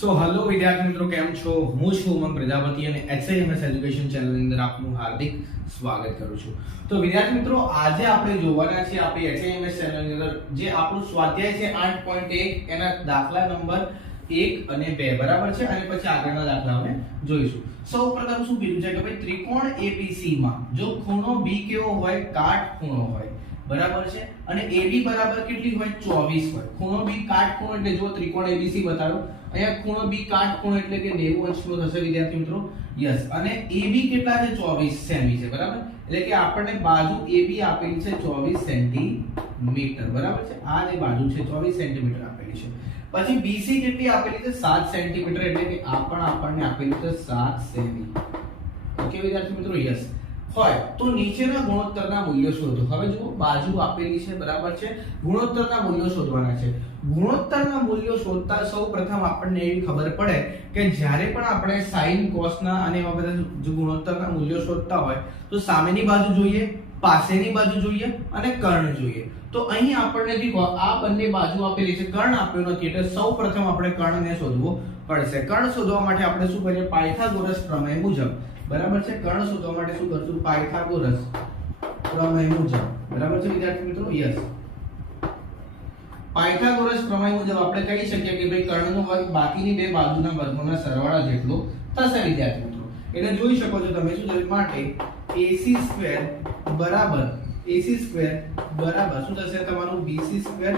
સો hello વિદ્યાર્થી મિત્રો, કેમ છો? હું છું ઉમંગ પ્રજાપતિ અને એચએમએસ એજ્યુકેશન ચેનલ ની અંદર આપનું હાર્દિક સ્વાગત કરું છું. તો વિદ્યાર્થી મિત્રો, આજે આપણે જોવાના છે આપણી એચએમએસ ચેનલ ની અંદર જે આપણું સ્વાધ્યાય છે 8.1 એના દાખલા નંબર 1 અને 2 બરાબર છે, અને પછી આગળના દાખલા અમે જોઈશું. સૌપ્રથમ શું કીધું છે કે ભાઈ ત્રિકોણ ABC માં જો ખૂણો B કેવો હોય, કાટખૂણો હોય બરાબર છે, અને AB બરાબર કેટલી હોય 24 હોય. ખૂણો B કાટખૂણો એટલે જો ત્રિકોણ ABC બતાવ્યો, અહીંયા ખૂણો B કાટખૂણો એટલે કે 90 અંશનો થશે વિદ્યાર્થી મિત્રો. યસ, અને AB કેટલા છે 24 સેમી છે બરાબર, એટલે કે આપણને બાજુ AB આપેલી છે 24 સેન્ટીમીટર બરાબર છે. આ જે બાજુ છે 24 સેન્ટીમીટર આપેલી છે. પછી BC કેટલી આપેલી છે 7 સેન્ટીમીટર, એટલે કે આ પણ આપણને આપેલી છે 7 સેમી. ઓકે વિદ્યાર્થી મિત્રો, યસ હોય તો નીચેના ગુણોત્તરના મૂલ્યો શોધો. હવે જુઓ, બાજુ આપેલી છે બરાબર છે, ગુણોત્તરના મૂલ્યો શોધવાના છે. ગુણોત્તરના મૂલ્યો શોધતા સૌપ્રથમ આપણને એવી ખબર પડે કે જ્યારે પણ આપણે sin cos ના અને એવા બધા જો ગુણોત્તરના મૂલ્યો શોધતા હોય તો સામેની બાજુ જોઈએ, પાસેની બાજુ જોઈએ અને કર્ણ જોઈએ. તો અહીં આપણને દેખો આ બંને બાજુ આપેલી છે, કર્ણ આપ્યો નથી, એટલે સૌપ્રથમ આપણે કર્ણને શોધવો પડશે. કર્ણ શોધવા માટે આપણે શું કરીએ, પાયથાગોરસ પ્રમેય મુજબ બરાબર છે. કર્ણ શોધવા માટે શું કરશું, પાયથાગોરસ પ્રમેય મુજબ બરાબર છે વિદ્યાર્થી મિત્રો. યસ, પાયથાગોરસ પ્રમેય મુજબ આપણે કહી શકીએ કે ભાઈ કર્ણનો વર્ગ બાકીની બે બાજુના વર્ગોના સરવાળા જેટલો થશે વિદ્યાર્થી મિત્રો. એટલે જોઈ શકો છો તમે શું થશે, માટે AC² બરાબર શું થશે તમારું BC²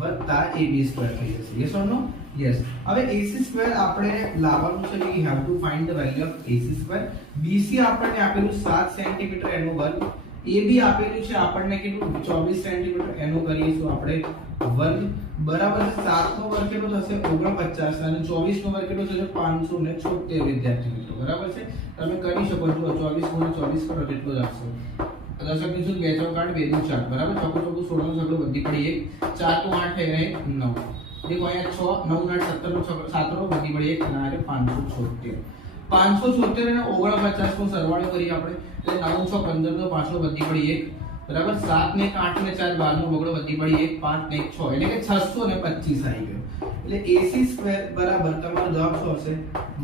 વત્તા AB² થઈ જશે. Yes or no? યસ. હવે AC² આપણે લાવવાનું છે, we have to find the value of AC². BC આપણને આપેલું 7 સેન્ટીમીટર એનો વર્ગ, AB આપેલું છે આપણને કેટલું 24 સેન્ટીમીટર એનો કરીશું આપણે વર્ગ બરાબર છે. 7 નો વર્ગ કેટલો થશે 49 અને 24 નો વર્ગ કેટલો થશે 576 વિદ્યાર્થી મિત્રો બરાબર છે. તમે કરી શકો છો 24 × 24 કરો એટલો જ આવશે. દશક ની સુધી 2 4 કાઢ 2 × 4 બરાબર, ચોકો 16 નો સગડો બધી પડી 1 4 તો 8 થઈ રહે 9. देखो અહીંયા 6 9 8 17 નો 7 નો બધી પડી 1 અને 576 અને 49 નો સરવાળો કરી આપણે, એટલે 9 6 15 નો 5 નો બધી પડી 1 બરાબર. 7 ને 8 ને 4 12 નો બગડો બધી પડી 1 5 ને 6 એટલે કે 625 આવી ગયો. એટલે AC² બરાબર તમારો જવાબ શું હશે,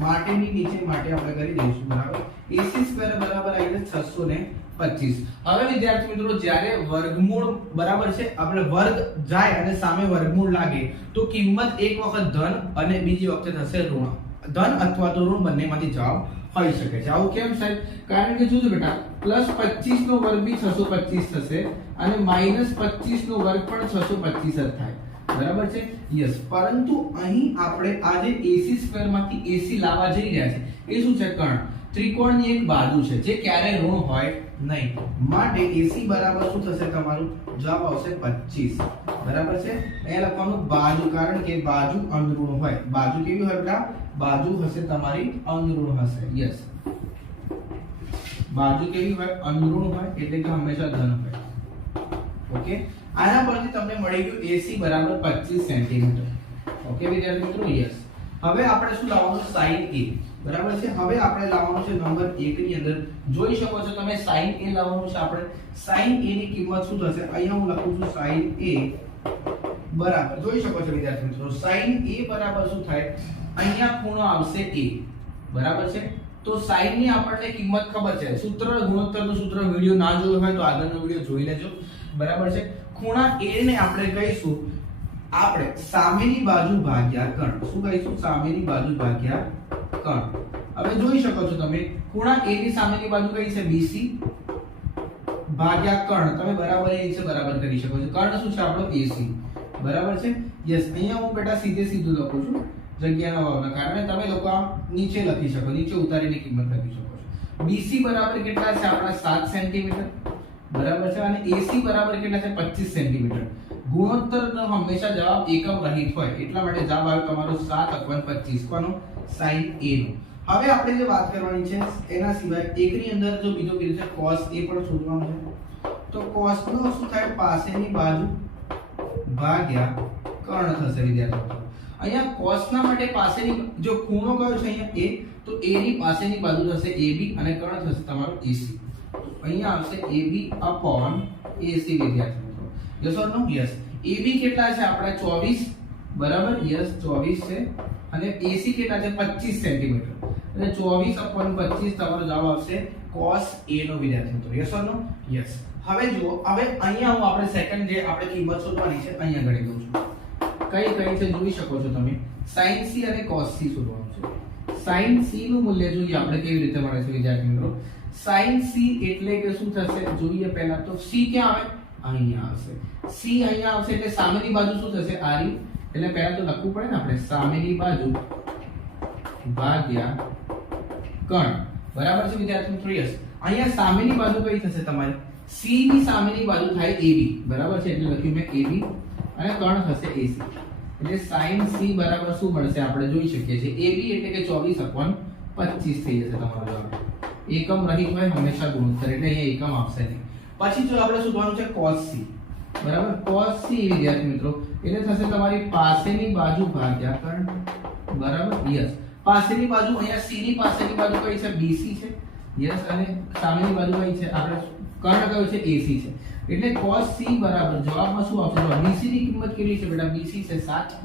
માટેની નીચે માટે આપણે કરી દઈશું બરાબર. AC² બરાબર આવી જશે 625. હવે વિદ્યાર્થી મિત્રો, જ્યારે વર્ગમૂળ બરાબર છે, આપણે વર્ગ જાય અને સામે વર્ગમૂળ લાગે તો કિંમત એક વખત ધન અને બીજી વખતે થશે ઋણ. ધન અથવા તો ઋણ બંનેમાંથી જવાબ હોઈ શકે છે. આવું કેમ સાહેબ? કારણ કે જોજો બેટા, +25 નો વર્ગ બી 625 થશે અને -25 નો વર્ગ પણ 625 જ થાય બરાબર છે. યસ, પરંતુ અહીં આપણે આ જે AC² માંથી AC લાવવા જઈ રહ્યા છે એ શું છે, કર્ણ. ત્રિકોણની એક બાજુ છે જે ક્યારે ઋણ હોય નહીં, માટે AC બરાબર શું થશે તમારું જવાબ આવશે 25 બરાબર છે. અહીંયા લખવાનું બાજુ, કારણ કે બાજુ અનઋણ હોય. બાજુ કેવી હોય બેટા, બાજુ હશે તમારી અનઋણ હશે. યસ, બાજુ કેવી હોય, અનઋણ હોય, એટલે કે હંમેશા ધન હોય. ઓકે, આના પરથી તમને મળી ગયું AC બરાબર 25 સેન્ટીમીટર. ઓકે વિદ્યાર્થી મિત્રો. યસ, હવે આપણે શું લાવવાનું, sin A બરાબર છે. હવે આપણે લાવવાનું છે નંબર 1 ની અંદર. જોઈ શકો છો તમે sin A લાવવાનું છે આપણે. sin A ની કિંમત શું થશે, અહીંયા હું લખું છું sin A બરાબર, જોઈ શકો છો વિદ્યાર્થી મિત્રો, sin A બરાબર શું થાય, અહીંયા ખૂણો આવશે A બરાબર છે. તો sin ની આપણને કિંમત ખબર છે, સૂત્ર ગુણોત્તરનું સૂત્ર વિડિયો ના જોયો હોય તો આગળનો વિડિયો જોઈ લેજો બરાબર છે. ખૂણા A ને આપણે કહીશું આપણે સામેની બાજુ ભાગ્યા કર્ણ. શું કહીશું, સામેની બાજુ ભાગ્યા કર્ણ. હવે જોઈ શકો છો તમે, ખૂણા A ની સામેની બાજુ કઈ છે, BC ભાગ્યા કર્ણ. તમે બરાબર એ છે બરાબર કરી શકો છો. કર્ણ શું છે આપણો AC બરાબર છે. યસ, અહીંયા હું બેટા સીધું લખું છું જગ્યાના અભાવના કારણે. તમે લોકો આમ નીચે લખી શકો, નીચે ઉતારીને કિંમત લખી શકો છો. BC બરાબર કેટલા છે આપણા 7 સેન્ટીમીટર બરાબર છે, અને AC બરાબર કેટલા છે 25 સેન્ટીમીટર. ગુણોત્તરનો હંમેશા જવાબ એકમ રહિત હોય, એટલા માટે જવાબ આવ્યો તમારો 7/25 કોનો, sin A નો. હવે આપણે જે વાત કરવાની છે એના સિવાય એકની અંદર જો બીજો કીધું છે cos A પણ શોધવાનું છે. તો cos નો શું થાય, પાસેની બાજુ ભાગ્યા કર્ણ થશે વિદ્યાર્થીઓ. અહીંયા cos ના માટે પાસેની જો ખૂણો કયો છે અહીંયા A, તો A ની પાસેની બાજુ થશે AB અને કર્ણ થશે તમારો AC. તો અહીંયા આવશે AB/AC વિદ્યાર્થી મિત્રો. Yes or no? Yes. AB કેટલા છે આપણે 24 બરાબર. યસ 24 છે અને AC કેટલા છે 25 સેન્ટીમીટર એટલે 24/25 તમારો જવાબ આવશે cos A નો વિદ્યાર્થી મિત્રો યસ ઓર નો યસ હવે જુઓ હવે અહીંયા હું આપણે સેકન્ડ જે આપણે કિંમત શોધવાની છે અહીંયા ગણી દઉં છું કઈ કઈ છે જોઈ શકો છો તમે sin C અને cos C શોધવાનું છે sin C નું મૂલ્ય જોઈએ આપણે કેવી રીતે મળે છે વિદ્યાર્થી મિત્રો sin C એટલે કે શું થશે જોઈએ પહેલા તો C ક્યાં આવે અહીંયા આવશે C અહીંયા આવશે એટલે સામેની બાજુ શું થશે આ રીત એટલે પહેલા તો લખવું પડે ને આપણે સામેની બાજુ ભાગ્યા કર્ણ બરાબર છે વિદ્યાર્થી મિત્રો યસ અહીંયા સામેની બાજુ કઈ થશે તમારી C ની સામેની બાજુ થાય AB બરાબર છે એટલે લખ્યું મેં AB અને કર્ણ થશે AC એટલે sin C બરાબર શું મળશે આપણે જોઈ શકીએ છીએ AB એટલે કે 24/25 થઈ જશે તમારો જવાબ એકમ રહિત હોય હંમેશા ગુણોત્તર એટલે અહીંયા એકમ આવશે નહીં પછી જો આપણે શોધવાનું છે cos C બરાબર cos C વિદ્યાર્થી મિત્રો એટલે થશે તમારી પાસેની બાજુ ભાગ્યા કર્ણ બરાબર યસ પાસેની બાજુ અહીંયા C ની પાસેની બાજુ કઈ છે BC છે યસ અને સામેની બાજુ કઈ છે આપણે કર્ણ કયો છે AC છે એટલે cos C બરાબર જવાબમાં શું આવશે જો BC ની કિંમત કેટલી છે બેટા BC છે 7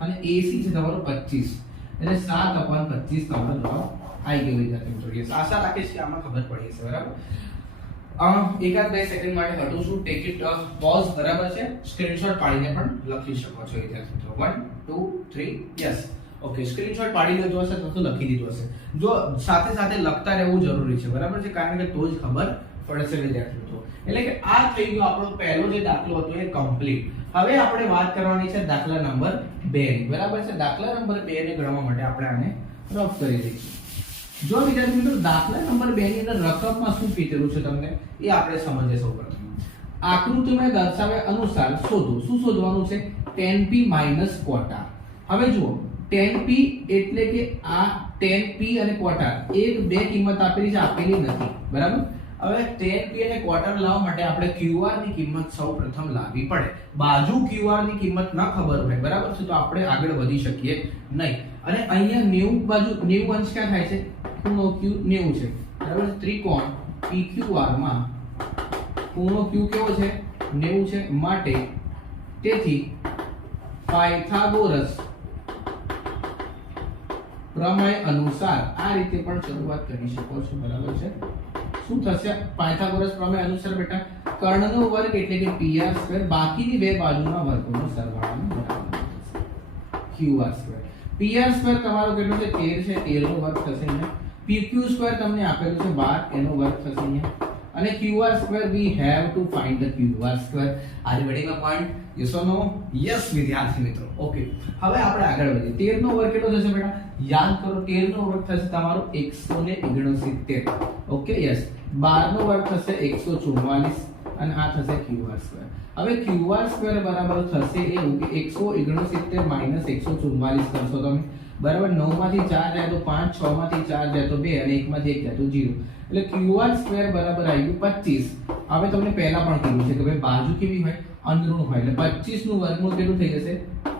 અને AC છે તમારો 25 એટલે 7/25 તમારો જવાબ આવી ગયો વિદ્યાર્થી મિત્રો યસ આશા રાખીશ કે આમાં ખબર પડી હશે બરાબર એકાદ બે સેકન્ડ માટે હટું છું ટેક ઇટ પોઝ બરાબર છે સ્ક્રીનશોટ પાડીને પણ લખી શકો છો વિદ્યાર્થી મિત્રો 1 2 3 યસ ઓકે સ્ક્રીનશોટ પાડી લીધો હશે તો લખી દીધું હશે જો સાથે સાથે લખતા રહેવું જરૂરી છે બરાબર છે કારણ કે તો જ ખબર પડશે વિદ્યાર્થી મિત્રો એટલે કે આ થઈ ગયો આપણો પહેલો જે દાખલો હતો એ કમ્પ્લીટ હવે આપણે વાત કરવાની છે દાખલા નંબર 2 ની બરાબર છે દાખલા નંબર 2 ને ગણવા માટે આપણે આને રફ કરી દઈશું જો વિદ્યાર્થી મિત્રો દાખલા નંબર 2 ની અંદર રકમમાં શું કીધેલું છે તમને એ આપણે સમજીએ સૌપ્રથમ આકૃતિમાં દર્શાવ્યા અનુસાર શોધો શું શોધવાનું છે tan p કોટા હવે જુઓ tan p એટલે કે આ tan p અને કોટા એક બે કિંમત આપેલી છે આપેલી નથી બરાબર હવે tan p અને કોટા લાવવા માટે આપણે qr ની કિંમત સૌપ્રથમ લાવવી પડે બાજુ qr ની કિંમત ન ખબર હોય બરાબર છે તો આપણે આગળ વધી શકીએ નહીં અને અહીંયા 90 બાજુ 90 અંશ ક્યાં થાય છે ખૂણો q 90 છે બરાબર ત્રિકોણ pqr માં ખૂણો q કેવો છે 90 છે માટે તેથી પાયથાગોરસ પ્રમેય અનુસાર આ રીતે પણ શરૂઆત કરી શકો છો બરાબર છે શું થશે પાયથાગોરસ પ્રમેય અનુસાર બેટા કર્ણનો વર્ગ એટલે કે pr² બાકીની બે બાજુના વર્ગોનો સરવાળાનો બરાબર થશે qr² pr² તમારો કેટલો છે 13 છે 13 નો વર્ગ થશે અહીંયા pq² તમને આપેલું છે 12 એનો વર્ગ થશે અહીંયા અને qr² we have to find the qr² are you getting a point yes or no yes વિદ્યાર્થી મિત્રો ઓકે હવે આપણે આગળ વધીએ 13 નો વર્ગ કેટલો થશે બેટા યાદ કરો 13 નો વર્ગ થશે તમારો 169 ઓકે યસ 12 નો વર્ગ થશે 144 અને આ થશે qr² હવે qr² બરાબર થશે એવું કે 169 144 કરશો તમે બરાબર 9 માંથી 4 જાય તો 5 6 માંથી 4 જાય તો 2 અને 1 માંથી 1 જાય તો 0 એટલે qr² બરાબર આવી ગયું 25 હવે તમને પહેલા પણ કીધું છે કે ભાઈ બાજુ કેવી હોય અંદરૂણ હોય એટલે 25 નું વર્ગમૂળ કેટલું થઈ જશે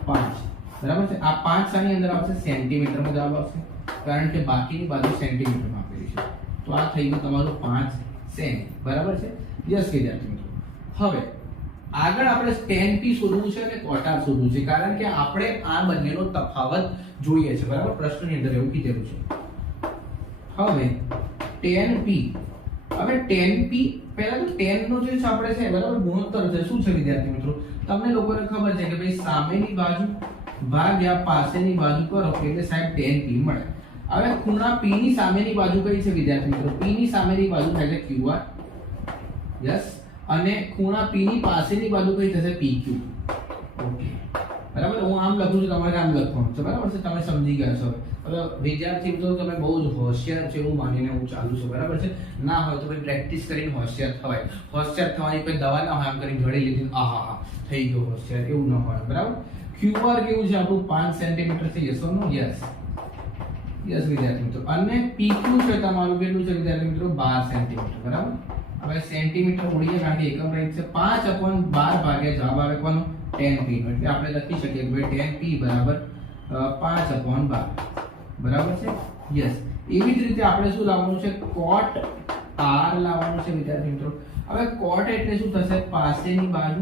5 બરાબર છે આ 5 સાની અંદર આવશે સેન્ટીમીટરમાં જવાબ આવશે કારણ કે બાકીની બાજુ સેન્ટીમીટરમાં આપેલી છે તો આ થઈ ગયું તમારું 5 સેમી બરાબર છે યસ વિદ્યાર્થી મિત્રો હવે આગળ આપણે tan p શોધવું છે અને કોટા શોધવું છે કારણ કે આપણે આ બંનેનો તફાવત જોઈએ છે બરાબર પ્રશ્નની અંદર એવું કીધેલું છે હવે tan p હવે tan p પહેલા તો tan નો જે આપણે છે બરાબર ગુણોત્તર છે શું છે વિદ્યાર્થી મિત્રો તમને લોકોને ખબર છે કે ભાઈ સામેની બાજુ ભાગ્યા પાસેની બાજુ કરો એટલે સાહેબ tan p મળે હવે ખૂણા p ની સામેની બાજુ કઈ છે વિદ્યાર્થી મિત્રો p ની સામેની બાજુ થાય છે qr યસ અને ખૂણા p ની પાસેની બાજુ કઈ થશે pq ઓકે બરાબર હું આમ લખું છું તમારે આમ લખવાનું છે બરાબર છે તમે સમજી ગયા છો હવે વિદ્યાર્થી મિત્રો તમે બહુ જ હોશિયાર છે એવું માનીને હું ચાલુ છું બરાબર છે ના હોય તો ભાઈ પ્રેક્ટિસ કરીને હોશિયાર થવાય હોશિયાર થવાની કોઈ દવા ના હોય આમ કરીને ઘડી લીધી આહા થઈ ગયો હોશિયાર એવું ન હોય બરાબર qr કેવું છે આપણું 5 સેન્ટીમીટર છે yes or no yes yes વિદ્યાર્થી મિત્રો અને pq છે તમારું કેટલું છે વિદ્યાર્થી મિત્રો 12 સેન્ટીમીટર બરાબર હવે સેન્ટીમીટર ઉડીએ કારણ કે એકમ રહી છે 5/12 ભાગ્યા જવાબ આવે કોનો tan p નો એટલે આપણે લખી શકીએ કે ભાઈ tan p બરાબર 5/12 બરાબર છે યસ એવી જ રીતે આપણે શું લાવવાનું છે cot r લાવવાનું છે વિદ્યાર્થી મિત્રો હવે cot એટલે શું થશે પાસેની બાજુ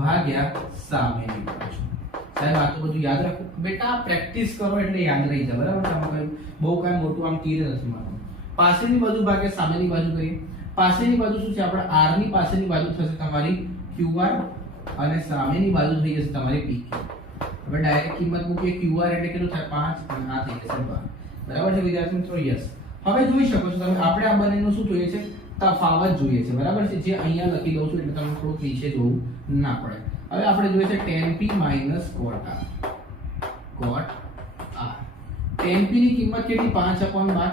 ભાગ્યા સામેની બાજુ સાહેબ આ તો બધું યાદ રાખો બેટા, પ્રેક્ટિસ કરો એટલે યાદ રહી જાય, બરાબર? આમાં કઈ બહુ કઈ મોટું આમ તીર નથી મારવાનું. પાસેની બાજુ ભાગે સામેની બાજુ કરીએ. પાસેની બાજુ શું છે? આપણે r ની પાસેની બાજુ થશે તમારી qr અને સામેની બાજુ થઈ જશે તમારી pq. હવે ડાયરેક્ટ કિંમત મૂકીએ. qr એટલે કેટલું થાય? 5 અને આ થઈ જશે 12. બરાબર છે વિદ્યાર્થી મિત્રો? યસ. હવે જોઈ શકો છો તમે, આપણે આ બંનેનું શું જોઈએ છે? તફાવત જોઈએ છે, બરાબર છે? જે અહીંયા લખી દઉં છું એટલે તમને થોડું નીચે જોવું ના પડે. હવે આપણે જોઈએ છે tan p cot r. cot r. tan p ની કિંમત કેટલી? 5/12.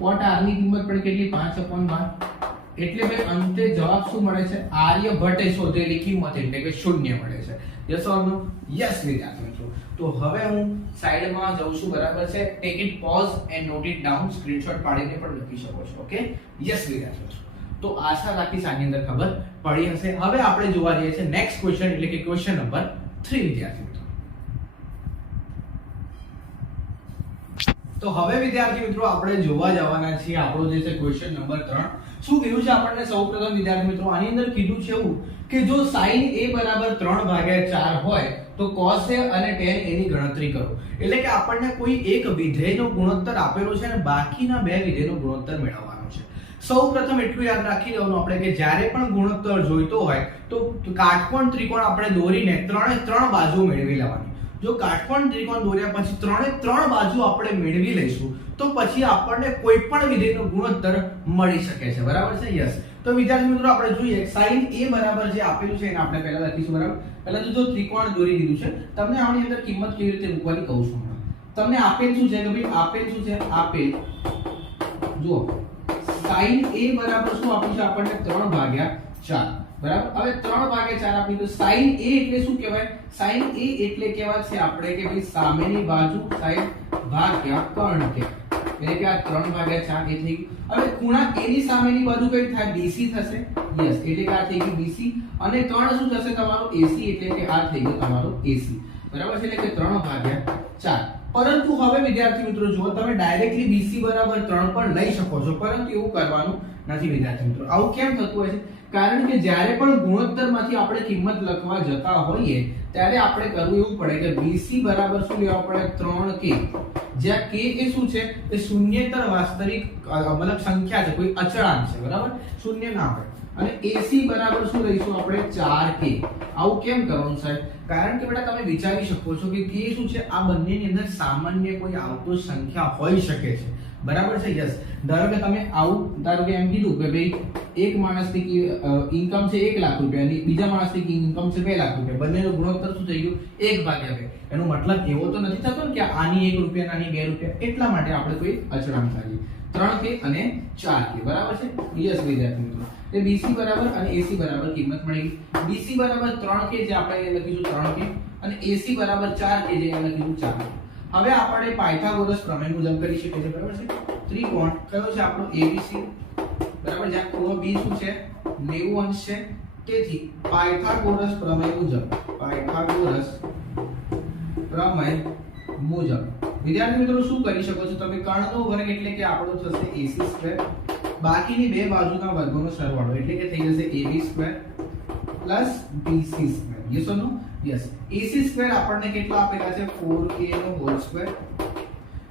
cot r ની કિંમત પણ કેટલી? 5/12. એટલે ભાઈ અંતે જવાબ શું મળે છે? આર્યભટ્ટે શોધેલી કિંમત એટલે કે 0 મળે છે. Yes or no? યસ વિદ્યાર્થી મિત્રો. તો હવે હું સાઈડમાં જઉં છું, બરાબર છે? Take it pause and note it down. Screenshot પાડીને પણ લખી શકો છો. ઓકે? યસ વિદ્યાર્થી મિત્રો. તો આશા રાખીશ આની અંદર ખબર પડી હશે. હવે આપણે જોવા જઈએ છીએ નેક્સ્ટ ક્વેશ્ચન એટલે કે ક્વેશ્ચન નંબર 3 વિદ્યાર્થી મિત્રો. તો હવે વિદ્યાર્થી મિત્રો આપણે જોવા જવાના છીએ આપણો જે છે ક્વેશ્ચન નંબર 3. શું કીધું છે આપણને? સૌપ્રથમ વિદ્યાર્થી મિત્રો આની અંદર કીધું છે એવું કે જો sin a બરાબર 3/4 હોય તો cos a અને tan a ની ગણતરી કરો. એટલે કે આપણને કોઈ એક વિધેયનો ગુણોત્તર આપેલો છે અને બાકીના બે વિધેયનો ગુણોત્તર મેળવવાનો છે. સૌપ્રથમ એટલું યાદ રાખી લેવાનું આપણે કે જ્યારે પણ ગુણોત્તર જોઈતો હોય તો કાટકોણ ત્રિકોણ આપણે દોરીને ત્રણે ત્રણ બાજુ મેળવી લેવાની. જો કાટકોણ ત્રિકોણ દોર્યા પછી ત્રણે ત્રણ બાજુ આપણે મેળવી લઈશું તો પછી આપણને કોઈ પણ વિધેયનો ગુણોત્તર મળી શકે છે, બરાબર છે? યસ. તો વિદ્યાર્થી મિત્રો આપણે જોઈએ sin a બરાબર જે આપેલું છે એને આપણે પહેલા લખીશું, બરાબર? પહેલા તો જો ત્રિકોણ દોરી દીધું છે, તમને આની અંદર કિંમત કેવી રીતે મૂકવાની કહું છું. તમને આપેલ શું છે કે ભાઈ આપેલ શું છે? આપેલ જુઓ sin a બરાબર શું આપ્યું છે આપણને? 3/4. બરાબર? હવે 3/4 આપ્યું તો sin a એટલે શું કહેવાય? sin a એટલે કહેવાય છે આપણે કે ભાઈ સામેની બાજુ sin ભાગ્યા કર્ણ કહેવાય. એટલે કે આ 3/4 એ થઈ ગયું. હવે ખૂણા a ની સામેની બાજુ કઈ થાય? BC થશે. યસ. એટલે કે આ થઈ ગયું BC અને કર્ણ શું થશે તમારો? AC. એટલે કે આ થઈ ગયું તમારો AC. બરાબર છે? એટલે કે 3/4. પરંતુ હવે વિદ્યાર્થી મિત્રો જુઓ, તમે ડાયરેક્ટલી BC બરાબર 3 પણ લઈ શકો છો, પરંતુ એવું કરવાનું નથી વિદ્યાર્થી મિત્રો. આવું કેમ થતું હોય છે? કારણ કે જ્યારે પણ ગુણોત્તરમાંથી આપણે કિંમત લખવા જતા હોઈએ ત્યારે આપણે કરવું એવું પડે કે BC બરાબર શું લેવા પડે? 3k. જ્યાં k એ શું છે? એ શૂન્યેતર વાસ્તવિક મતલબ સંખ્યા છે, કોઈ અચળાંક છે, બરાબર? શૂન્ય ના હોય. અને AC બરાબર શું લઈશું આપણે? 4k. આવું કેમ કરવાનું સાહેબ? કારણ કે બેટા તમે વિચારી શકો છો કે k શું છે? આ બંનેની અંદર સામાન્ય કોઈ આવતો સંખ્યા હોઈ શકે છે, બરાબર છે? યસ. ધારો કે તમે આવું ધારો કે એમ કીધું કે ભાઈ એક માણસની ઇન્કમ છે 1 લાખ રૂપિયા અને બીજા માણસની ઇન્કમ છે 2 લાખ રૂપિયા. બંનેનો ગુણોત્તર શું થઈ ગયું? 1/2. એનો મતલબ એવો તો નથી થતો ને કે આની 1 રૂપિયા આની 2 રૂપિયા. એટલા માટે આપણે કોઈ અચળાંક લાવીએ 3k અને 4k, બરાબર છે? યસ વિદ્યાર્થી મિત્રો. એ BC બરાબર અને AC બરાબર કિંમત મળી ગઈ. BC બરાબર 3k જે આપણે અહીંયા લખીશું 3k અને AC બરાબર 4k જે અહીંયા લખીશું 4k. હવે આપણે પાયથાગોરસ પ્રમેય મુજબ કરી શકીએ છીએ, બરાબર છે? ત્રિકોણ કયો છે આપણો? ABC. બરાબર? જ્યાં ખૂણો B શું છે? 90 અંશ છે. તેથી પાયથાગોરસ પ્રમેય મુજબ વિદ્યાર્થી મિત્રો શું કરી શકો છો તમે? કર્ણનો વર્ગ એટલે કે આપણો થશે AC², બાકીની બે બાજુના વર્ગોનો સરવાળો એટલે કે થઈ જશે AB² BC². Yes or no? Yes. AC² આપણને કેટલા આપેલા છે? 4k નો હોલ સ્ક્વેર.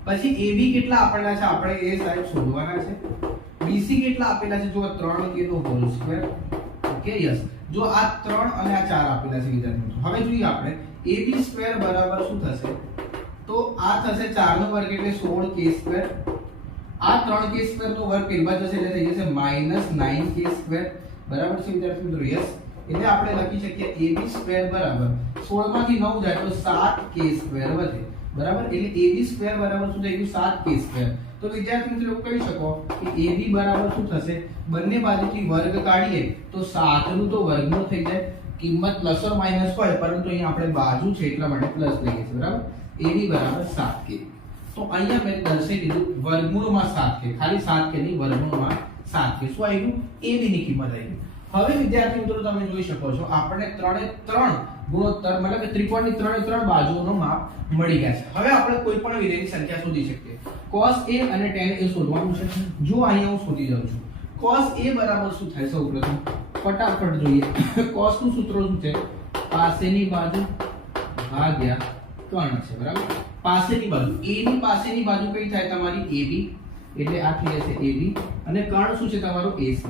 પછી AB કેટલા આપેલા છે આપણે એ સાઈડ શોધવાના છે. BC કેટલા આપેલા છે? જો 3k નો હોલ સ્ક્વેર. ઓકે? યસ. જો આ 3 અને આ 4 આપેલા છે વિદ્યાર્થી મિત્રો. હવે જોઈએ આપણે AB² બરાબર શું થશે? તો આ થશે 4 નો વર્ગ એટલે 16k². આ 3k² નો વર્ગ પેલી બાજુ જશે એટલે થઈ જશે -9k². બરાબર છે વિદ્યાર્થી મિત્રો? યસ. એટલે આપણે લખી શકીએ AB² બરાબર 16 માંથી 9 જાય તો 7k² વધે, બરાબર? એટલે AB² બરાબર શું થઈ ગયું? 7k². તો વિદ્યાર્થી મિત્રો કહી શકો કે AB બરાબર શું થશે? બંને બાજુથી વર્ગ કાઢીએ તો 7 નું તો વર્ગમૂળ થઈ જાય. કિંમત પ્લસ ઓર માઈનસ હોય, પરંતુ અહીંયા આપણે બાજુ છે એટલા માટે પ્લસ લઈએ છીએ, બરાબર? AB બરાબર 7k. તો અહીંયા મેં દર્શાવી દીધું વર્ગમૂળમાં 7k, ખાલી 7k ની વર્ગમૂળમાં 7k. શું આવ્યું? AB ની કિંમત આવી. હવે વિદ્યાર્થી મિત્રો તમે જોઈ શકો છો આપણે ત્રણે ત્રણ ગુણોત્તર મતલબ કે ત્રિકોણની ત્રણે ત્રણ બાજુઓનો માપ મળી ગયા છે. હવે આપણે કોઈ પણ વિધેયની સંખ્યા શોધી શકીએ. cos a અને tan a શોધવાનું છે. જો અહીંયા હું શોધી જાઉં છું cos a બરાબર શું થાય? સૌપ્રથમ ફટાફટ જોઈએ. cos નું સૂત્ર શું છે? પાસેની બાજુ ભાગ્યા કર્ણ છે બરાબર પાસેની બાજુ a ની પાસેની બાજુ કઈ થાય તમારી ab એટલે આ થઈ જશે ab અને કર્ણ શું છે તમારું ac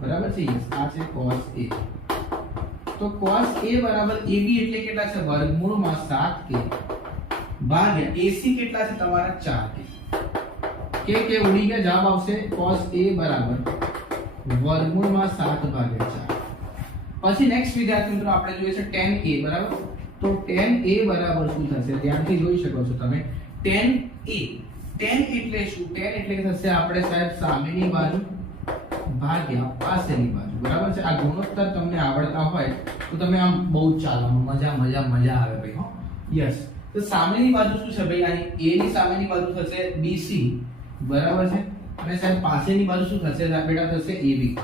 બરાબર છે યસ આ છે cos a તો cos a બરાબર ab એટલે કેટલા છે વર્ગમૂળમાં 7k ભાગ્યા ac કેટલા છે તમારા 4k કે ઉડી ગયા જવાબ આવશે cos a બરાબર વર્ગમૂળમાં 7 ભાગ્યા 4 પછી નેક્સ્ટ વિદ્યાર્થી મિત્રો આપણે જોઈએ છે tan a બરાબર તો tan a બરાબર શું થશે ધ્યાનથી જોઈ શકો છો તમે tan a tan એટલે શું tan એટલે કે થશે આપણે સાહેબ સામેની બાજુ ભાગ્યા પાસેની બાજુ બરાબર છે આ ગુણોત્તર તમને આવડતા હોય તો તમે આમ બહુ ચાલવામાં મજા આવે ભાઈ હો યસ તો સામેની બાજુ શું છે ભાઈ આની a ની સામેની બાજુ થશે bc બરાબર છે અને સાહેબ પાસેની બાજુ શું થશે બેટા થશે ab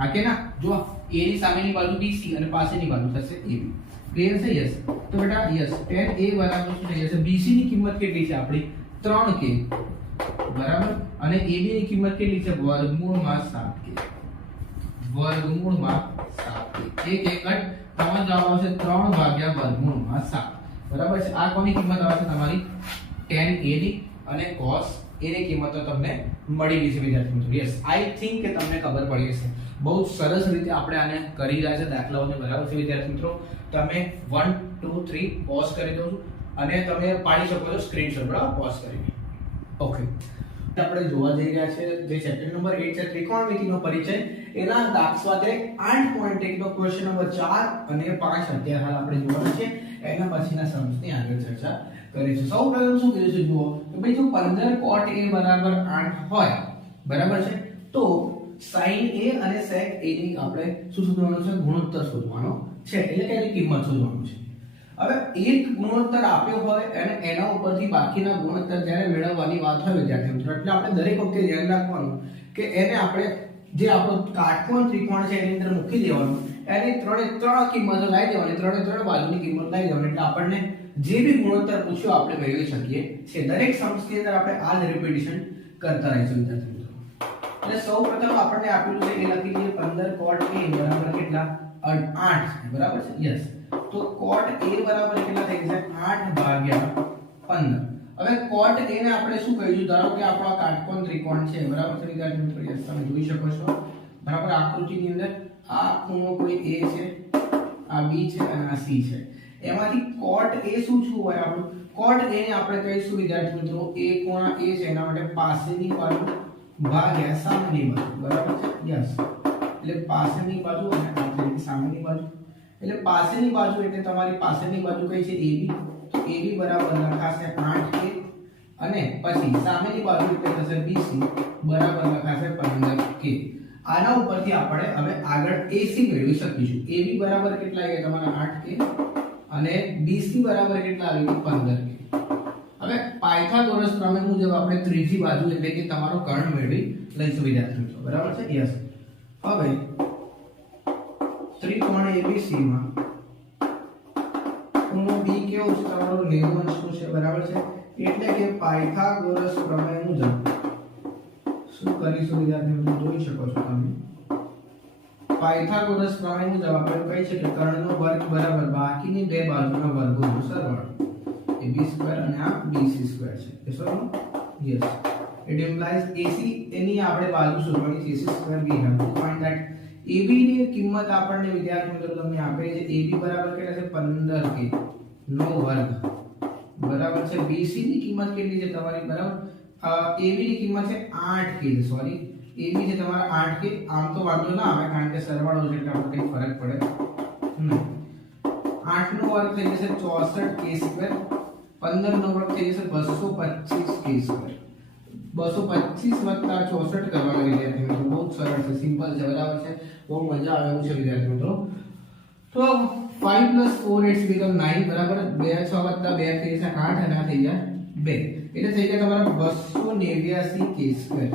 હા કે ના જો a ની સામેની બાજુ bc અને પાસેની બાજુ થશે ab ક્લિયર છે યસ તો બેટા યસ tan a બરાબર શું થઈ જશે bc ની કિંમત કેટલી છે આપણી 3k બરાબર અને ab ની કિંમત કેટલી છે વર્ગમૂળમાં 7k વર્ગમૂળમાં 7k એક કટ તમારો જવાબ આવશે 3 ભાગ્યા વર્ગમૂળમાં 7 બરાબર છે આ કોની કિંમત આવશે તમારી tan a ની અને cos a ની કિંમતો તમને મળી ગઈ છે વિદ્યાર્થી મિત્રો યસ આઈ થિંક કે તમને ખબર પડી હશે બહુ સરસ રીતે આપણે આને કરી રહ્યા છે દાખલાઓને બરાબર છે વિદ્યાર્થી મિત્રો તમે 1 2 3 પોઝ કરી દો અને તમે પાડી શકો છો સ્ક્રીનશોટ બરાબર પોઝ કરીને ઓકે આપણે જોવા જઈ રહ્યા છે જે ચેપ્ટર નંબર 8 છે ત્રિકોણમિતિનો પરિચય એના દાખલા સ્વાધ્યાય 8.1 નો ક્વેશ્ચન નંબર 4 અને 5 અત્યારે હાલ આપણે જોવાના છે એના પછીના સમજની આગળ ચર્ચા કરીશું સૌપ્રથમ શું કીધું છે જુઓ કે ભાઈ જો 15 cot a બરાબર 8 હોય બરાબર છે તો sin a અને sec a ની આપણે શું શોધવાનું છે ગુણોત્તર શોધવાનો છે એટલે કે એની કિંમત શોધવાનું છે હવે એક ગુણોત્તર આપ્યો હોય અને એના ઉપરથી બાકીના ગુણોત્તર જ્યારે મેળવવાની વાત હોય વિદ્યાર્થી મિત્રો એટલે આપણે દરેક વખતે ધ્યાન રાખવાનું કે એને આપણે જે આપણો કાટકોણ ત્રિકોણ છે એની અંદર મૂકી દેવાનું એની ત્રણ કિંમતો લાવી દેવાની ત્રણ બાજુની કિંમત લાવી દેવાની એટલે આપણને જે બી ગુણોત્તર પૂછ્યો આપણે મેળવી શકીએ છે દરેક સમસ્યાની અંદર આપણે આ જ રિપીટિશન કરતા રહીશું વિદ્યાર્થી મિત્રો એટલે સૌપ્રથમ આપણને આપેલું છે એ લખી લઈએ 15 cot a બરાબર કેટલા 8 છે બરાબર છે યસ તો cot a બરાબર કેટલા થઈ જશે 8 ભાગ્યા 15 હવે cot a ને આપણે શું કહીશું ધારો કે આપણો કાટકોણ ત્રિકોણ છે બરાબર છે વિદ્યાર્થી મિત્રો યસ તમે જોઈ શકો છો બરાબર આકૃતિની અંદર આ ખૂણો કોઈ a છે આ b છે અને આ c છે એમાંથી cot a શું હોય આપણું cot a ને આપણે કહીશું વિદ્યાર્થી મિત્રો a કોણ a છે એના માટે પાસેની બાજુ ભાગ્યા સામેની બાજુ બરાબર છે યસ એટલે પાસેની બાજુ અને આ છે સામેની બાજુ એટલે પાસેની બાજુ એટલે તમારી પાસેની બાજુ કઈ છે AB તો AB બરાબર લખાશે 8k અને પછી સામેની બાજુ એટલે થશે BC બરાબર લખાશે 15k આના ઉપરથી આપણે હવે આગળ AC મેળવી શકીશું AB બરાબર કેટલા આવ્યા તમારા 8k અને BC બરાબર કેટલા આવ્યું 15k હવે પાયથાગોરસ પ્રમેય મુજબ આપણે ત્રીજી બાજુ એટલે કે તમારો કર્ણ મેળવી લઈશું વિદ્યાર્થી મિત્રો બરાબર છે યસ હવે ત્રિકોણ ABC માં ખૂણો B કેવો છે તમારો 90 છે બરાબર છે એટલે કે પાયથાગોરસ પ્રમેય મુજબ શું કરીશું વિદ્યાર્થી મિત્રો જોઈ શકો છો તમે પાયથાગોરસ પ્રમેય મુજબ આપણે કહી છે કે કર્ણનો વર્ગ બરાબર બાકીની બે બાજુના વર્ગોનો સરવાળો ab સ્ક્વેર અને આ bc સ્ક્વેર છે એ સોનો યસ ઇટ ઇમ્પ્લાઇઝ ac એની આપણે બાજુ શોધવાની છે ac square we have to find that ab ની કિંમત આપણને વિદ્યાર્થી મિત્રો તમને આપેલી છે ab બરાબર કેટલા છે 15k નો વર્ગ બરાબર છે bc ની કિંમત કેટલી છે તમારી બરાબર ab ની કિંમત છે 8k સોરી ab છે તમારા 8k આમ તો વાંધો ના આવે કારણ કે સરવાળો છે એટલે આપણે કઈ ફરક પડે નહીં 8 નો વર્ગ થઈ જશે 64k સ્ક્વેર 15 નો વર્ગ થઈ જશે 225k સ્ક્વેર 225 વત્તા 64 કરવાના વિદ્યાર્થી મિત્રો બહુ સરળ છે સિમ્પલ છે બરાબર છે બહુ મજા આવે એવું છે વિદ્યાર્થી મિત્રો તો 5 + 4 it's become 9 બરાબર 2 6 વત્તા 2 થઈ જશે 8 અને આ થઈ જાય 2 એટલે થઈ ગયા તમારા 289k સ્ક્વેર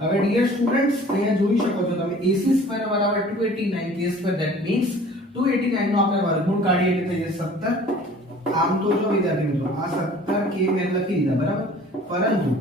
હવે ડિયર સ્ટુડન્ટ્સ અહીંયા જોઈ શકો છો તમે ac સ્ક્વેર બરાબર 289k સ્ક્વેર ધેટ મીન્સ 289 નો આપણે વર્ગમૂળ કાઢીએ એટલે થઈ જશે 17 આમ તો જો વિદ્યાર્થી મિત્રો આ 17k મેં લખી દીધા બરાબર પરંતુ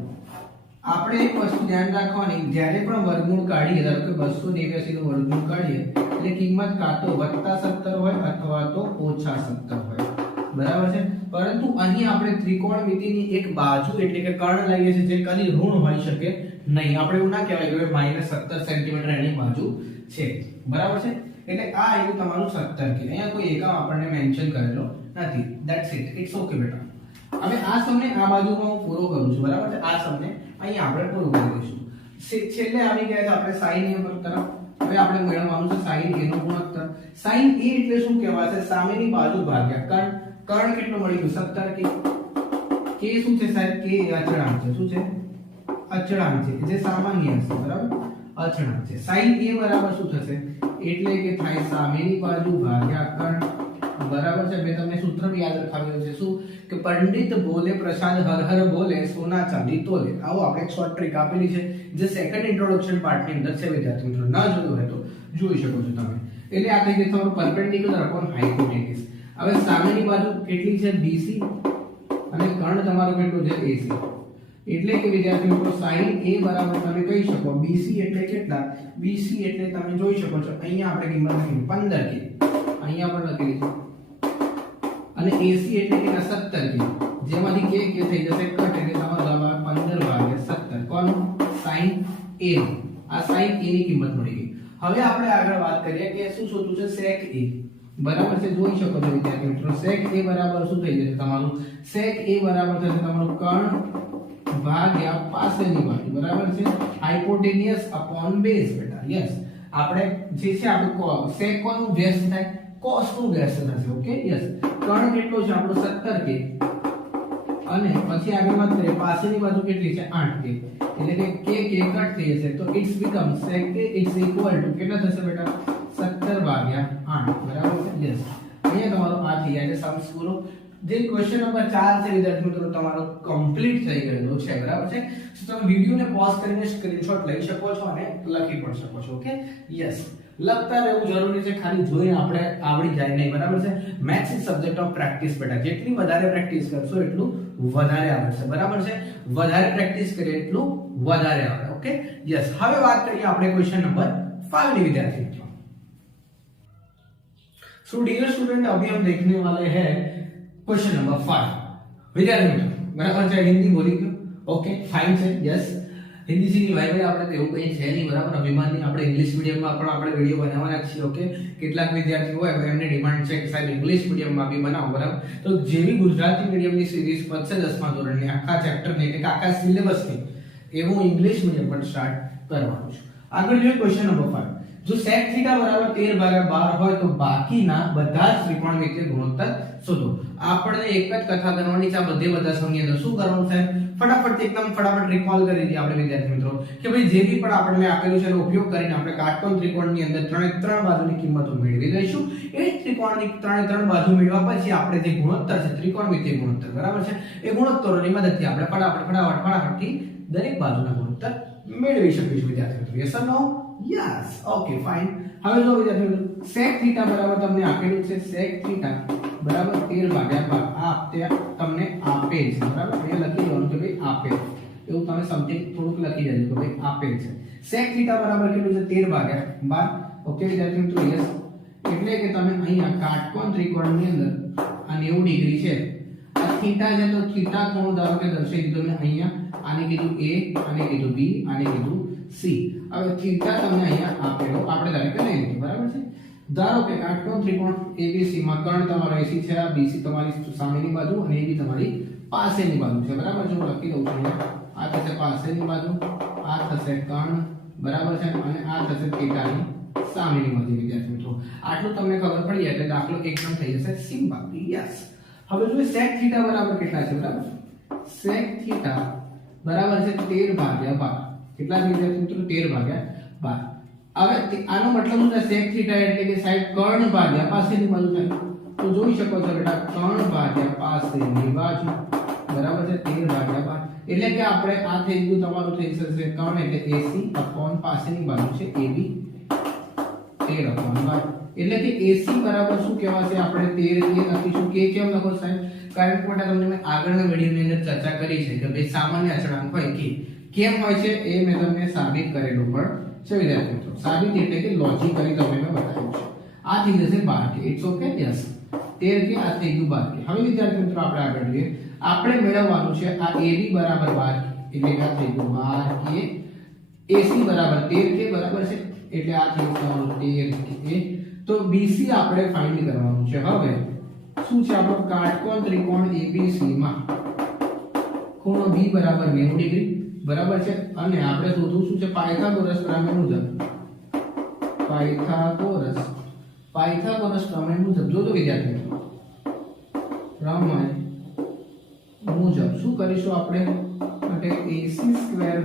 આપણે એક વસ્તુ ધ્યાન રાખવાની જ્યારે પણ વર્ગમૂળ કાઢીએ ધારો કે 289 નું વર્ગમૂળ કાઢીએ એટલે કિંમત કાં તો +17 હોય અથવા તો -17 હોય બરાબર છે, પરંતુ અહીં આપણે ત્રિકોણમિતિની એક બાજુ એટલે કે કર્ણ લઈએ છીએ જે કદી ઋણ હોઈ શકે નહીં. આપણે એવું ના કહેવાય કે -17 સેન્ટીમીટર એની બાજુ છે. બરાબર છે, એટલે આ આવ્યું તમારું 17 કે અહીંયા કોઈ એકમ આપણને મેન્શન કરેલો નથી. ધેટ્સ ઇટ, ઇટ્સ ઓકે બેટા. હવે આ સમને આ બાજુમાં હું પૂરો કરું છું. બરાબર છે, આ સમને અહીંયા આપણે પૂરો કરી દઈશું. છેલ્લે આવી ગયા છે આપણે sin a પર તરફ. હવે આપણે મેળવવાનું છે sin a નો ગુણોત્તર. sin a એટલે શું કહેવાશે? સામેની બાજુ ભાગ્યા કર્ણ. કર્ણ કેટલો મળી ગયો? 17 કે શું છે સાહેબ? કે અચળાંક છે. શું છે? અચળાંક છે, જે સામાન્ય હશે. બરાબર, અચળાંક છે. sin a બરાબર શું થશે? એટલે કે થાય સામેની બાજુ ભાગ્યા કર્ણ. બરાબર છે, મેં તમને સૂત્ર બી યાદ રખાવ્યું છે. શું કે પંડિત બોલે પ્રસાદ હર હર બોલે સોના ચાંદી તોલે. આવો આપણે એક શોર્ટ ટ્રીક આપેલી છે જે સેકન્ડ ઇન્ટ્રોડક્શન પાર્ટ ની અંદર છે. વિદ્યાર્થી મિત્રો ના જોયું હોય તો જોઈ શકો છો તમે. એટલે આ થઈ ગયું તમારું પરપેન્ડિક્યુલર અપોન હાઇપોટેન્યુસ. હવે સામેની બાજુ કેટલી છે? BC અને કર્ણ તમારો કેટલો છે? AC. એટલે કે વિદ્યાર્થી મિત્રો sin a બરાબર તમે કહી શકો BC એટલે કેટલા? BC એટલે તમે જોઈ શકો છો અહીંયા આપણે કિંમત લખી 15 કે અહીંયા પણ લખેલી છે અને AC એટલે કે 17 કે જેમાંથી કે થઈ જશે કટ એટલે તમારો જવાબ આવે 15/17. કોનું? sin a. આ sin a ની કિંમત મળી ગઈ. હવે આપણે આગળ વાત કરીએ કે શું શોધવું છે? sec a. બરાબર છે, જોઈ શકો છો વિદ્યાર્થી મિત્રો sec a બરાબર શું થઈ જશે તમારું? sec a બરાબર થશે તમારું કર્ણ ભાગ્યા પાસેની બાજુ. બરાબર છે, હાઇપોટેન્યુસ અપોન બેઝ બેટા. યસ, આપણે જે છે આપણે sec કોનું વ્યસ્ત થાય? cos નું વ્યસ્ત થશે. Okay, yes. કર્ણ કેટલો છે આપણો? 17 કે અને પછી આગળ વાત કરીએ પાસેની બાજુ કેટલી છે? 8 કે. એટલે કે કટ થઈ જશે તો it's become sec a is equal to કેટલા થશે બેટા? 17/8. બરાબર છે, યસ. અહીંયા તમારો આ થઈ જાય છે સમ્સ પૂરો. જે ક્વેશ્ચન નંબર 4 છે વિદ્યાર્થી મિત્રો તમારો કમ્પ્લીટ થઈ ગયેલો છે. બરાબર છે, તો તમે વિડિયોને પોઝ કરીને સ્ક્રીનશોટ લઈ શકો છો અને લખી પણ શકો છો. Okay, yes. લખતા રહેવું જરૂરી છે, ખાલી જોઈને આપણે આવડી જાય નહીં. બરાબર છે, maths is subject of practice બેટા. જેટલી વધારે પ્રેક્ટિસ કરશો એટલું વધારે આવડશે. બરાબર છે, વધારે પ્રેક્ટિસ કરીએ એટલું વધારે આવડે. Okay, yes. હવે વાત કરીએ આપણે ક્વેશ્ચન નંબર 5 ની વિદ્યાર્થી મિત્રો. सो डियर स्टूडेंट अभी हम देखने वाले हैं क्वेश्चन नंबर 5. विद्यार्थी मित्रों बराबर છે, હિન્દી બોલી ગયો? ઓકે, ફાઇન છે. યસ, હિન્દી શીખી ભાઈ ભાઈ આપણે તો એવું કંઈ છે નહીં. બરાબર, અભિમાનની આપણે ઇંગ્લિશ મીડિયમમાં પણ આપણે વિડિયો બનાવવાના છીએ. ઓકે, કેટલાક વિદ્યાર્થીઓ હોય એમને ડિમાન્ડ છે કે સાહેબ ઇંગ્લિશ મીડિયમમાં બી બનાવો. બરાબર, તો જેવી ગુજરાતી મીડિયમની સિરીઝ વધશે 10મા ધોરણની આખા ચેપ્ટરની એટલે કે આખા સિલેબસની એવું ઇંગ્લિશ મીડિયમ પણ સ્ટાર્ટ કરવાનું છે. આગળ જોઈએ ક્વેશ્ચન નંબર 5. જો sec θ બરાબર 13/12 હોય તો બાકીના બધા જ ત્રિકોણમિતિય ગુણોત્તર શોધો. આપણે એક જ કથા કરવાની છે. આ બધા સમની અંદર શું કરવાનું છે? ફટાફટ એકદમ ફટાફટ રિકોલ કરી દઈએ આપણે વિદ્યાર્થી મિત્રો કે ભાઈ જે બી પણ આપણને આપેલું છે એનો ઉપયોગ કરીને આપણે કાટકોણ ત્રિકોણની અંદર ત્રણ બાજુની કિંમતો મેળવી લઈશું. એ ત્રિકોણની ત્રણ બાજુ મેળવ્યા પછી આપણે જે ગુણોત્તર છે ત્રિકોણમિતિય ગુણોત્તર, બરાબર છે, એ ગુણોત્તરોની મદદથી આપણે ફટાફટથી દરેક બાજુના ગુણોત્તર મેળવી શકીશું વિદ્યાર્થી મિત્રો. Yes or no? Yes. Okay, fine. હવે જો વિદ્યાર્થી મિત્રો sec θ બરાબર તમને આપેલું છે sec θ બરાબર 13/12 આ તમને આપેલ છે. બરાબર, અહીંયા લખી દેવાનું કે ભાઈ આપેલ, એવું તમે સમથિંગ થોડુંક લખી દેજો કે ભાઈ આપેલ છે. sec θ બરાબર કેટલું છે? 13/12. ઓકે વિદ્યાર્થી મિત્રો, યસ. એટલે કે તમે અહીંયા કાટકોણ ત્રિકોણની અંદર આ 90 ડિગ્રી છે, આ થીટા છે તો થીટા કોણ ધારો કે દર્શાવી દીધો મેં અહીંયા. આને કીધું a, આને કીધું b, આને કીધું c. હવે થીટા તમને અહીંયા આપેલો આપણે ધારો કે લઈ લીધું. બરાબર છે, ધારો કે કાટકોણ ત્રિકોણ ABC માં કર્ણ તમારો AC છે, આ BC તમારી સામેની બાજુ અને AB તમારી પાસેની બાજુ છે. બરાબર છે, હું લખી દઉં છું અહીંયા. આ થશે પાસેની બાજુ, આ થશે કર્ણ, બરાબર છે, અને આ થશે થીટાની સામેની બાજુ. વિદ્યાર્થી મિત્રો આટલું તમને ખબર પડી એટલે દાખલો એકદમ થઈ જશે સિમ્પલ. યસ. હવે જો sec θ બરાબર કેટલા છે? બરાબર, sec θ બરાબર છે 13/12. કેટલા વિદ્યાર્થી મિત્રો? 13/12. હવે આનો મતલબ શું થાય? sec θ એટલે કે સાઈડ કર્ણ ભાગ્યા પાસેની બાજુ થાય. તો જોઈ શકો છો બેટા કર્ણ ભાગ્યા પાસેની બાજુ બરાબર છે 13/12. એટલે કે આપણે આ થઈ ગયું તમારું થઈ જશે કર્ણ એટલે AC અપોન પાસેની બાજુ છે AB 13/12. એટલે કે AC બરાબર શું કહેવાશે? આપણે 13 એ લખીશું. કે કેમ લખો સાહેબ? કારણ કે બેટા તમને મેં આગળના વિડિયોની અંદર ચર્ચા કરી છે કે ભાઈ સામાન્ય અચળાંક હોય કે કેમ હોય છે એ મેં તમને સાબિત કરેલું પણ છે વિદ્યાર્થી મિત્રો. સાબિત એટલે કે લોજિકલી તમને મેં બતાવ્યું છે. આ થઈ જશે 12 કે. It's okay. યસ. 13 કે આ થઈ ગયું 12 કે હવે વિદ્યાર્થી મિત્રો આપણે આગળ જોઈએ આપણે મેળવવાનું છે આ AB બરાબર 12 એટલે કે આ થઈ ગયું 12 કે AC બરાબર 13 કે બરાબર છે એટલે આ થઈ ગયું 13 કે તો BC આપણે ફાઇન્ડ કરવાનું છે હવે શું છે આપણો કાટકોણ ત્રિકોણ ABC માં ખૂણો B બરાબર 90 ડિગ્રી બરાબર છે અને આપણે શોધવું શું છે પાયથાગોરસ પ્રમેય મુજબ પાયથાગોરસ પ્રમેય મુજબ જોજો વિદ્યાર્થી મિત્રો પ્રમેય મુજબ શું કરીશું આપણે માટે AC²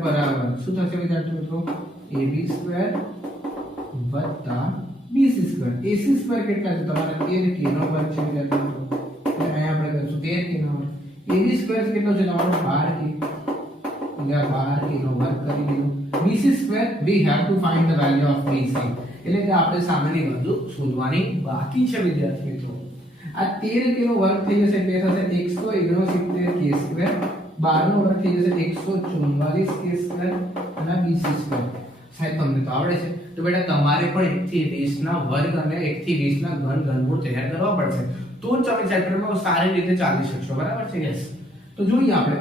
બરાબર શું થશે વિદ્યાર્થી મિત્રો AB² વત્તા BC² AC² કેટલા છે તમારે 13 k નો વર્ગ છે વિદ્યાર્થી મિત્રો એટલે અહીંયા આપણે કરીશું 13 k નો વર્ગ AB² કેટલો છે તમારો 12 k એટલે 12 k નો વર્ગ કરી દીધો BC² we have to find the value of BC એટલે કે આપણે સામેની બાજુ શોધવાની બાકી છે વિદ્યાર્થી મિત્રો આ 13 k નો વર્ગ થઈ જશે એટલે થશે 169 k² 12 નો વર્ગ થઈ જશે 144 k² અને BC² સાહેબ તમને તો આવડે છે તો બેટા તમારે પણ 1 થી 20 ના વર્ગ અને 1 થી 20 ના ઘનમૂળ તૈયાર કરવા પડશે તો જ તમે ચેપ્ટરમાં સારી રીતે ચાલી શકશો બરાબર છે યસ તો જોઈએ આપણે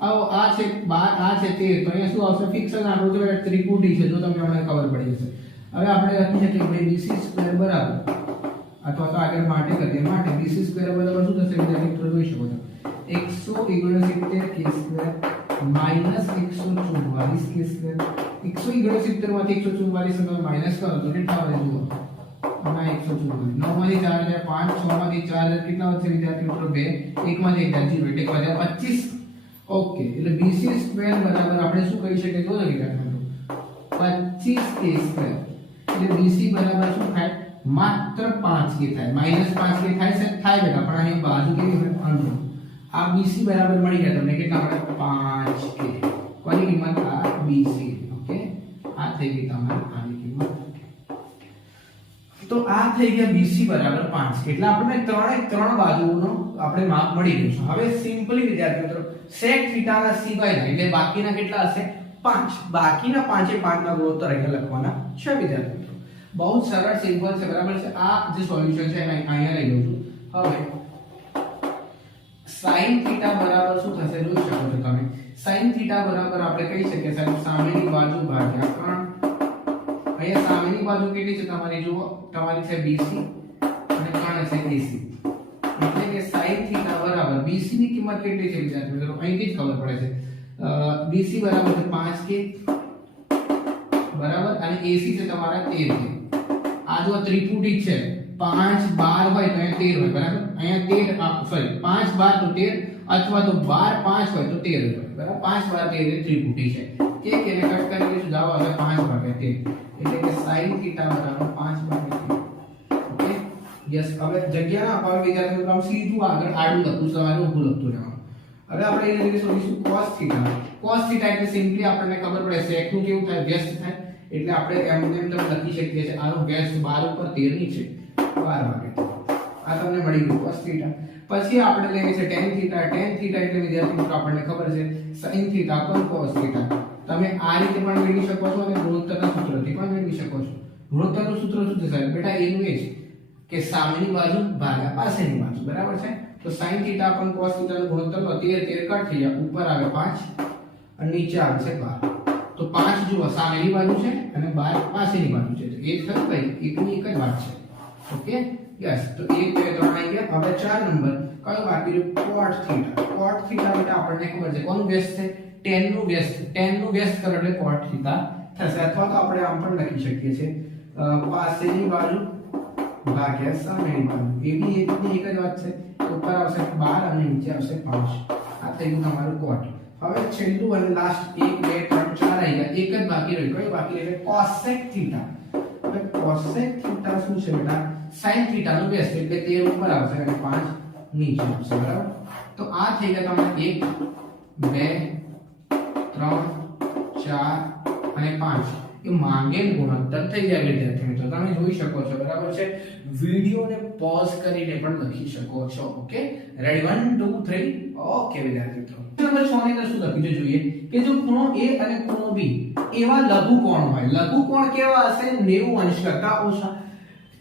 આ છે 12 આ છે 13 તો અહીંયા શું આવશે ફિક્શન આંકડો છે ત્રિપુટી છે જો તમને મને ખબર પડી જશે હવે આપણે લખી શકીએ કે BC² બરાબર અથવા તો આગળ માટે કરીએ માટે BC² બરાબર શું થશે વિદ્યાર્થી મિત્રો જોઈ શકો છો 169 k² માઈનસ 144 k² 169 માંથી 144 તમે માઈનસ કરો તો કેટલા વધે જુઓ અને 144 9 માંથી 4 જાય 5 6 માંથી 4 જાય કેટલા વધશે વિદ્યાર્થી મિત્રો 2 1 માંથી 1 જાય 0 એટલે વધે 25 ઓકે એટલે BC² બરાબર આપણે શું કહી શકીએ જો વિદ્યાર્થી મિત્રો 25 k² એટલે BC બરાબર શું થાય માત્ર 5 k થાય -5 k થાય છે થાય બેટા પણ અહીં બાજુ કેવી હોય અંદરો આ BC બરાબર મળી ગયા તમને કેટલા મળે 5 k કોની કિંમત આ BC ઓકે આ થઈ ગઈ તમારી આની કિંમત તો આ થઈ ગયા BC બરાબર 5 એટલે આપણને ત્રણ બાજુઓનો આપણે માપ મળી ગયું છે હવે સિમ્પલી વિદ્યાર્થી મિત્રો sec θ ના સિવાયના એટલે બાકીના કેટલા હશે 5 બાકીના 5 એ 5 ના ગુણોત્તર અહીંયા લખવાના છે વિદ્યાર્થી મિત્રો બહુ સરળ સિમ્પલ છે બરાબર છે આ જે સોલ્યુશન છે અહીંયા લઈ લઉં છું હવે sin θ બરાબર શું થશે જોઈ શકો છો તમે sin θ બરાબર આપણે કહી શકીએ સાહેબ સામેની બાજુ ભાગ્યા કર્ણ અહીંયા સામેની બાજુ કેટલી છે તમારી જુઓ તમારી છે BC અને કર્ણ છે AC એટલે કે sin θ બરાબર BC ની કિંમત કેટલી છે વિદ્યાર્થી મિત્રો અહીંથી જ ખબર પડે છે BC બરાબર છે 5k બરાબર અને AC છે તમારા 13k આ જો ત્રિપુટી છે 5 12 હોય તો અહીંયા 13 હોય બરાબર અહીંયા 13 સોરી 5 12 તો 13 અથવા તો 12 5 હોય તો 13 હોય બરાબર 5 12 13 એ ત્રિપુટી છે કે ને કટ કરી દઈશું જાવ હવે 5 ભાગ્યા 13 એટલે કે sin θ બરાબર 5 ભાગ્યા 13 ઓકે યસ હવે જગ્યા ના અપાવે વિદ્યાર્થી મિત્રો સીધું આગળ આડું લખું સવારે ઊભું લખતું રહેવાનું હવે આપણે એ રીતે શોધીશું cos θ એટલે સિમ્પલી આપણને ખબર પડે sec નું કેવું થાય વ્યસ્ત થાય એટલે આપણે એમ તમે લખી શકીએ છીએ આનો વ્યસ્ત 12 ઉપર 13 ની છે 12 ભાગ્યા આ તમને મળી ગયું cos θ પછી આપણે લઈએ છે tan θ એટલે વિદ્યાર્થી મિત્રો આપણને ખબર છે sin θ પણ cos θ તમે આ રીતે પણ મેળવી શકો છો અને ગુણોત્તરના સૂત્રથી પણ મેળવી શકો છો ગુણોત્તરનું સૂત્ર શું છે સાહેબ બેટા એનું એ છે કે સામેની બાજુ ભાગ્યા પાછળની બાજુ બરાબર છે તો sin θ પણ cos θ નું ગુણોત્તર 13 કટ થઈ જાય ઉપર આવે 5 અને નીચે આવે છે 12 તો 5 જુઓ સામેની બાજુ છે અને 12 પાછળની બાજુ છે તો એ થયું કઈ એકની એક જ વાત છે ઓકે યસ તો 1 2 3 આવી ગયા હવે 4 નંબર કયો બાકી રહ્યો cot θ બેટા આપણને ખબર છે કોનું વ્યસ્ત છે tan નું વ્યસ્ત કરો એટલે cot θ થશે અથવા તો આપણે આમ પણ લખી શકીએ છીએ પાછળની બાજુ ભાગ્યા સામેની બાજુ એ બી એકની એક જ વાત છે ઉપર આવશે 12 અને નીચે આવશે 5 આ થઈ ગયું તમારું cot હવે છેલ્લું અને લાસ્ટ 1 2 3 4 આવી ગયા એક જ બાકી રહ્યું કયું બાકી રહ્યું cosec θ હવે cosec θ શું છે બેટા sin θ નું વ્યસ્ત એટલે 13 ઉપર આવશે અને 5 નીચે આવશે બરાબર તો આ થઈ ગયા તમારે 1 2 3 4 અને 5 એ માંગેલ ગુણોત્તર થઈ જાય વિદ્યાર્થી મિત્રો તમે જોઈ શકો છો બરાબર છે વિડિયોને પોઝ કરીને પણ લખી શકો છો ઓકે રેડી 1 2 3 ઓકે વિદ્યાર્થી મિત્રો નંબર 6 ની અંદર શું લખ્યું છે જોઈએ કે જો ખૂણો A અને ખૂણો B એવા લઘુકોણ હોય લઘુકોણ કેવા હશે 90 અંશ કરતા ઓછા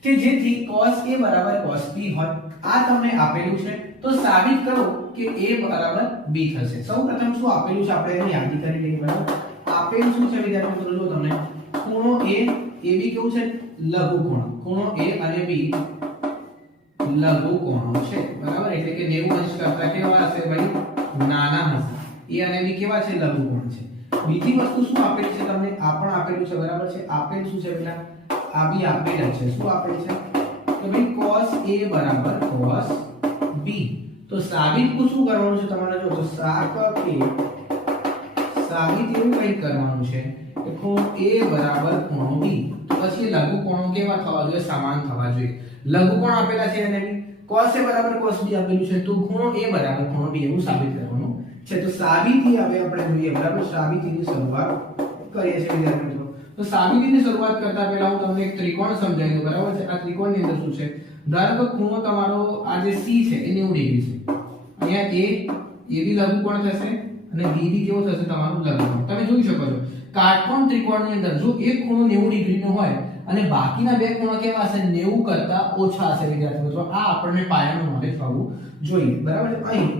કે જેથી cos a બરાબર cos b હોય. આ તમને આપેલું છે તો સાબિત કરો કે a બરાબર b થશે. સૌપ્રથમ શું આપેલું છે આપણે એને યાદ કરી લઈએ. બરાબર, આપેલું શું છે વિદ્યાર્થી મિત્રો? જો તમને ખૂણો a ab કેવું છે? લઘુકોણ. ખૂણો a અને b લઘુકોણો છે. બરાબર, એટલે કે 90 અંશ કરતા કેવા હશે ભાઈ? નાના હશે. a અને b કેવા છે? લઘુકોણ છે. બીજી વસ્તુ શું આપેલી છે તમને? આ પણ આપેલું છે. બરાબર છે, આપેલ શું છે પેલા? આ બી આપેલ છે. શું આપેલ છે? તો ભાઈ cos a બરાબર cos b. તો સાબિત શું કરવાનું છે તમારે? જો તો સાબિત એવું કંઈક કરવાનું છે કે ખૂણો a બરાબર ખૂણો b. તો પછી લઘુકોણો કેવા થવા જોઈએ? સમાન થવા જોઈએ. લઘુકોણ આપેલા છે અને cos a બરાબર cos b આપેલું છે, તો ખૂણો a બરાબર ખૂણો b એવું સાબિત કરવાનું છે. તો સાબિતી હવે આપણે જોઈએ. બરાબર, સાબિતીની શરૂઆત કરીએ છીએ વિદ્યાર્થી મિત્રો. તો સાબિતીની શરૂઆત કરતા પહેલા હું તમને એક ત્રિકોણ સમજાવી દઉં. બરાબર છે, આ ત્રિકોણની અંદર શું છે? ધારો કે ખૂણો તમારો આ જે c છે એ 90 ડિગ્રી છે. અહીંયા a બી લઘુકોણ થશે અને b બી કેવો થશે? તમારું લઘુકોણ. તમે જોઈ શકો છો કાટકોણ ત્રિકોણની અંદર જો એક ખૂણો 90 ડિગ્રીનો હોય અને બાકીના બે ખૂણા કેવા હશે? 90 કરતા ઓછા હશે વિદ્યાર્થી મિત્રો. આ આપણને પાયાનું નોલેજ હોવું જોઈએ. બરાબર છે, અહીં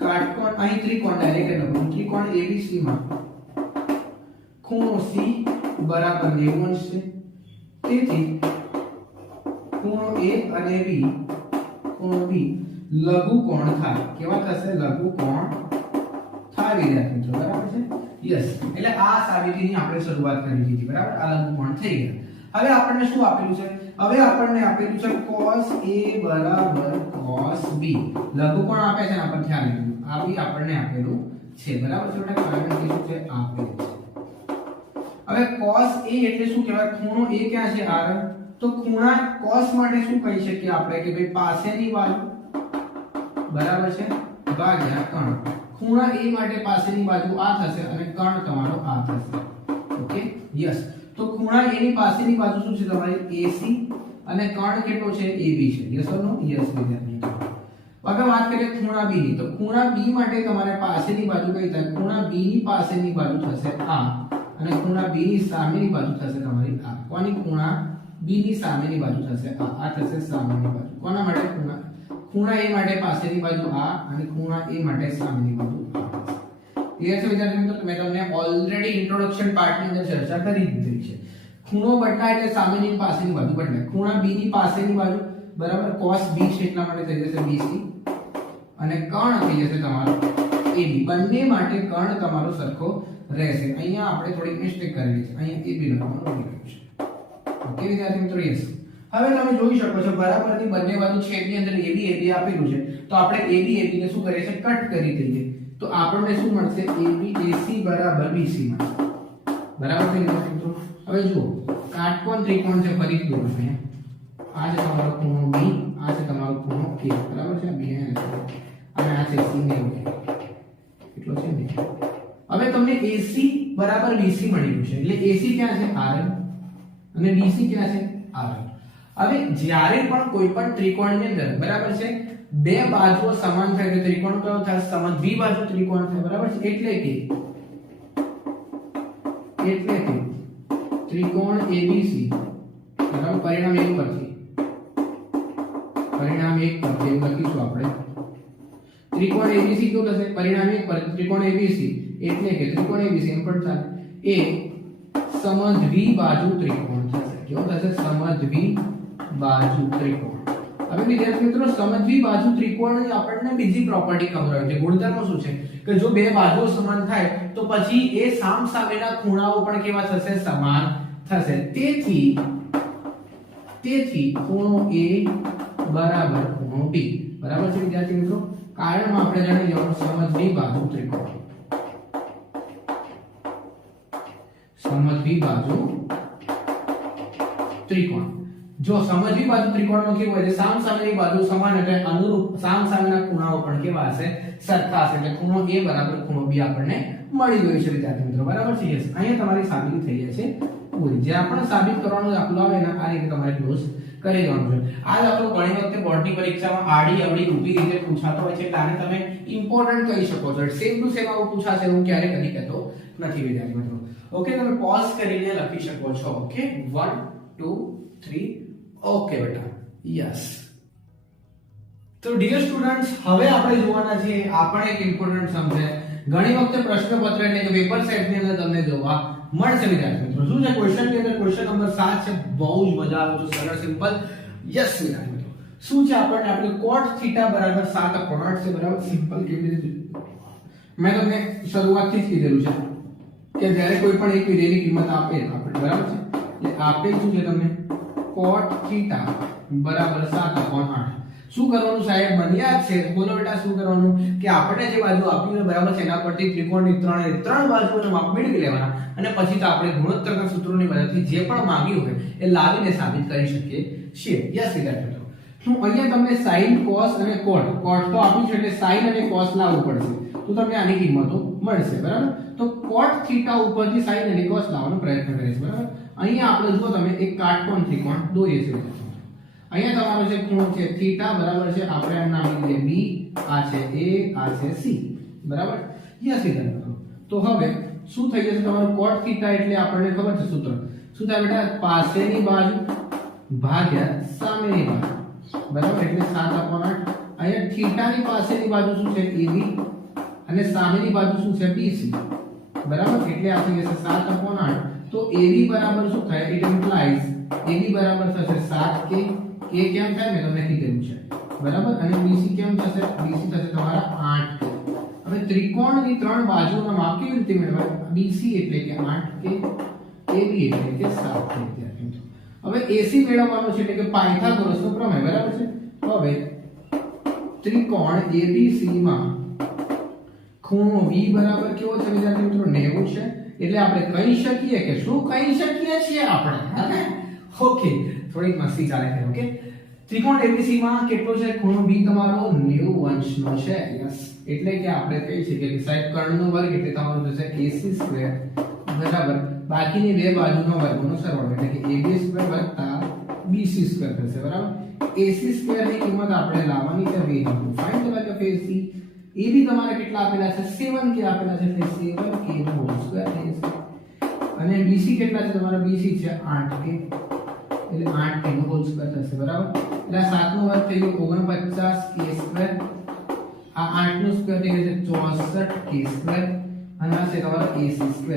કાટકોણ, અહીં ત્રિકોણ ડાયરેક્ટ લખું. ત્રિકોણ ABC માં ખૂણો C બરાબર 90 અંશ છે. તેથી ખૂણો A અને B, ખૂણો B લઘુકોણ થાય. કેવા થશે? લઘુકોણ થાય વિદ્યાર્થી મિત્રો. બરાબર છે, યસ. એટલે આ સાબિતીની આપણે શરૂઆત કરી દીધી. બરાબર, આ લઘુકોણ થઈ ગયા. હવે આપણને શું આપેલું છે? હવે આપણને આપેલું છે cos A બરાબર cos B. લઘુકોણ આપે છે ને, આપણે ધ્યાન રાખજો. આ બી આપણને આપેલું છે. બરાબર છે, એટલે કારણ કે શું છે? આપેલું છે. હવે cos A એટલે શું કહેવાય? ખૂણો A ક્યાં છે? R. તો ખૂણા cos માટે શું કહી શકીએ આપણે? કે ભાઈ પાસેની બાજુ. બરાબર છે, ભાગ્યા કર્ણ. ખૂણા A માટે પાસેની બાજુ આ થશે અને કર્ણ તમારો આ થશે. Okay, yes. તો ખૂણા A ની પાસેની બાજુ શું છે તમારી? AC અને કર્ણ કેટલો છે? AB છે. Yes or no? યસ વિદ્યાર્થી મિત્રો. હવે વાત કરીએ ખૂણા B ની. તો ખૂણા B માટે તમારે પાસેની બાજુ કઈ થાય? ખૂણા B ની પાસેની બાજુ થશે આ અને ખૂણા B ની સામેની બાજુ થશે તમારી આ. કોની? ખૂણા B ની સામેની બાજુ થશે આ. આ થશે સામેની બાજુ. કોના માટે? ખૂણા A માટે પાસેની બાજુ આ અને ખૂણા A માટે સામેની બાજુ આ. ક્લિયર છે વિદ્યાર્થી મિત્રો? મેં તમને ઓલરેડી ઇન્ટ્રોડક્શન પાર્ટની અંદર ચર્ચા કરી દીધી છે. ખૂણો બદલાય એટલે સામેની અને પાસેની બાજુ બદલાય. ખૂણા B ની પાસેની બાજુ બરાબર cos B છે એટલા માટે થઈ જશે BC અને કર્ણ થઈ જશે તમારો AB. બંને માટે કર્ણ તમારો સરખો રહેશે. અહીંયા આપણે થોડી મિસ્ટેક કરેલી છે. અહીંયા AB લખવાનું ભૂલી ગયું છે. ઓકે વિદ્યાર્થી મિત્રો, યસ. હવે તમે જોઈ શકો છો બરાબરની બંને બાજુ છેદની અંદર AB આપેલું છે. તો આપણે AB ને શું કરીએ છીએ? કટ કરી દઈએ. તો આપણને શું મળશે? AC બરાબર BC મળશે. બરાબર છે વિદ્યાર્થી મિત્રો? હવે જુઓ કાટકોણ ત્રિકોણ છે. ફરીથી દોરો અહીંયા. આ છે તમારો ખૂણો B, આ છે તમારો ખૂણો A. બરાબર છે, B અને આ છે C ને કેટલો છે ને. હવે તમને AC બરાબર BC મળી ગયું છે. એટલે AC ક્યાં છે? R અને BC ક્યાં છે? R. હવે જ્યારે પણ કોઈ પણ ત્રિકોણની અંદર બરાબર છે બે બાજુઓ સમાન થાય તો ત્રિકોણ કયો થાય? સમદ્વિબાજુ ત્રિકોણ થાય. બરાબર છે, એટલે કે ત્રિકોણ ABC બરાબર પરિણામ એક પરથી લખીશું આપણે. ત્રિકોણ ABC કયો થશે? પરિણામ એક પર ત્રિકોણ ABC એટલે કે ત્રિકોણ ABC એમ પણ થાય એ સમદ્વિબાજુ ત્રિકોણ થશે. કેવો થશે? સમદ્વિબાજુ ત્રિકોણ. હવે વિદ્યાર્થી મિત્રો સમદ્વિબાજુ ત્રિકોણની આપણને બીજી પ્રોપર્ટી ખબર હોય છે. ગુણધર્મ શું છે? કે જો બે બાજુઓ સમાન થાય તો પછી એ સામસામેના ખૂણાઓ પણ કેવા થશે? સમાન થશે. તેથી ખૂણો A બરાબર ખૂણો B. બરાબર છે વિદ્યાર્થી મિત્રો? કારણમાં આપણે જાણી જવાનું સમદ્વિબાજુ ત્રિકોણ. સમદ્વિબાજુ ત્રિકોણ. જો સમદ્વિબાજુ ત્રિકોણમાં કેવું હોય છે? સામસામેની બાજુ સમાન એટલે અનુરૂપ સામસામેના ખૂણાઓ પણ કેવા હશે? સરખા હશે. એટલે ખૂણો A બરાબર ખૂણો B આપણને મળી ગયું છે વિદ્યાર્થી મિત્રો. બરાબર છે, યસ. અહીંયા તમારી સાબિતી થઈ જાય છે પૂરી. જે આપણે સાબિત કરવાનો દાખલો આવે ને આ રીતે તમારે ક્લોઝ કરી દેવાનું છે. આ દાખલો ઘણી વખતે બોર્ડની પરીક્ષામાં આડી અવળી ઊભી રીતે પૂછાતો હોય છે એટલે આને તમે ઇમ્પોર્ટન્ટ કહી શકો છો. સેમ ટુ સેમ આવું પૂછાશે એવું ક્યારે કદી કહેતો નથી વિદ્યાર્થી મિત્રો. ઓકે, તમે પોઝ કરીને લખી શકો છો. ઓકે, 1 2 3 ઓકે બેટા યસ તો ડિયર સ્ટુડન્ટ્સ હવે આપણે જોવાના છે આપણે એક ઇમ્પોર્ટન્ટ સમ છે ઘણી વખતે પ્રશ્નપત્ર એટલે કે પેપર સેટ ની અંદર તમને જોવા મળશે વિદ્યાર્થી મિત્રો શું છે ક્વેશ્ચન ની અંદર ક્વેશ્ચન નંબર 7 છે બહુ જ મજા આવે તો સરળ સિમ્પલ યસ વિદ્યાર્થી મિત્રો શું છે આપણને આપણે cot થીટા બરાબર 7/8 છે બરાબર સિમ્પલ કેવી રીતે મેં તમને શરૂઆતથી જ કીધેલું છે કે જ્યારે કોઈ પણ એક વિધેયની કિંમત આપે આપણે બરાબર છે એટલે આપે શું છે તમને cot થીટા બરાબર 7/8 શું કરવાનું સાહેબ મને યાદ છે બોલો બેટા શું કરવાનું કે આપણે જે બાજુ આપી છે બરાબર છે એના પરથી ત્રિકોણની ત્રણ બાજુઓનો માપ મેળવી લેવાના અને પછી તો આપણે ગુણોત્તરના સૂત્રોની મદદથી જે પણ માંગ્યું હોય એ લાવીને સાબિત કરી શકીએ છીએ યસ વિદ્યાર્થી મિત્રો હું અહીંયા તમને sin cos અને cot તો આપ્યું છે એટલે sin અને cos લાવવું પડશે તો તમને આની કિંમતો મળશે બરાબર તો cot થીટા ઉપરથી sin અને cos લાવવાનો પ્રયત્ન કરીશું બરાબર અહીંયા આપણે જો તમે એક કાટકોણ ત્રિકોણ દોરીએ છીએ અહીંયા તમારો જે ખૂણો છે થીટા બરાબર છે આપણે આ નામ લઈએ b આ છે a આ છે c બરાબર યસ વિદ્યાર્થી તો હવે શું થઈ જશે તમારો cot થીટા એટલે આપણને ખબર છે સૂત્ર શું થાય બેટા પાસેની બાજુ ભાગ્યા સામેની બાજુ બરાબર એટલે 7/8 અહીંયા થીટાની પાસેની બાજુ શું છે AB અને સામેની બાજુ શું છે BC બરાબર એટલે આ થઈ જશે 7/8 તો AB બરાબર શું થાય ઇટ ઇમ્પ્લાઇઝ AB બરાબર થશે 7k k કેમ થાય મેં તમને કીધું છે બરાબર અને BC કેમ થશે BC થશે તમારા 8k હવે ત્રિકોણની ત્રણ બાજુઓના માપ કેવી રીતે મેળવાય BC એટલે કે 8k AB એટલે કે 7k હવે AC મેળવવાનો છે એટલે કે પાયથાગોરસનો પ્રમેય બરાબર છે તો હવે ત્રિકોણ ABC માં ખૂણો B બરાબર કેવો છે વિદ્યાર્થી મિત્રો 90 છે એટલે આપણે કહી શકીએ કે શું કહી શકીએ છીએ આપણે ઓકે થોડીક મસ્તી ચાલે છે ઓકે ત્રિકોણ ABC માં કેટલો છે ખૂણો B તમારો 90 અંશનો છે યસ એટલે કે આપણે કહી શકીએ કે સાહેબ કર્ણનો વર્ગ એટલે તમારો થશે AC² બરાબર બાકીની બે બાજુનો વર્ગનો સરવાળો એટલે કે AB² + BC² થશે બરાબર AC² ની કિંમત આપણે લાવવાની છે we have to find the value of AC AB તમારે કેટલા આપેલા છે 7k આપેલા છે એટલે 7k નો હોલ સ્ક્વેર થશે અને BC કેટલા છે તમારા BC છે 8k એટલે 8k નો હોલ સ્ક્વેર થશે બરાબર એટલે 7 નો વર્ગ થઈ ગયો 49k² આ 8 નો સ્ક્વેર થઈ ગયો 64k² અને આ છે તમારો AC²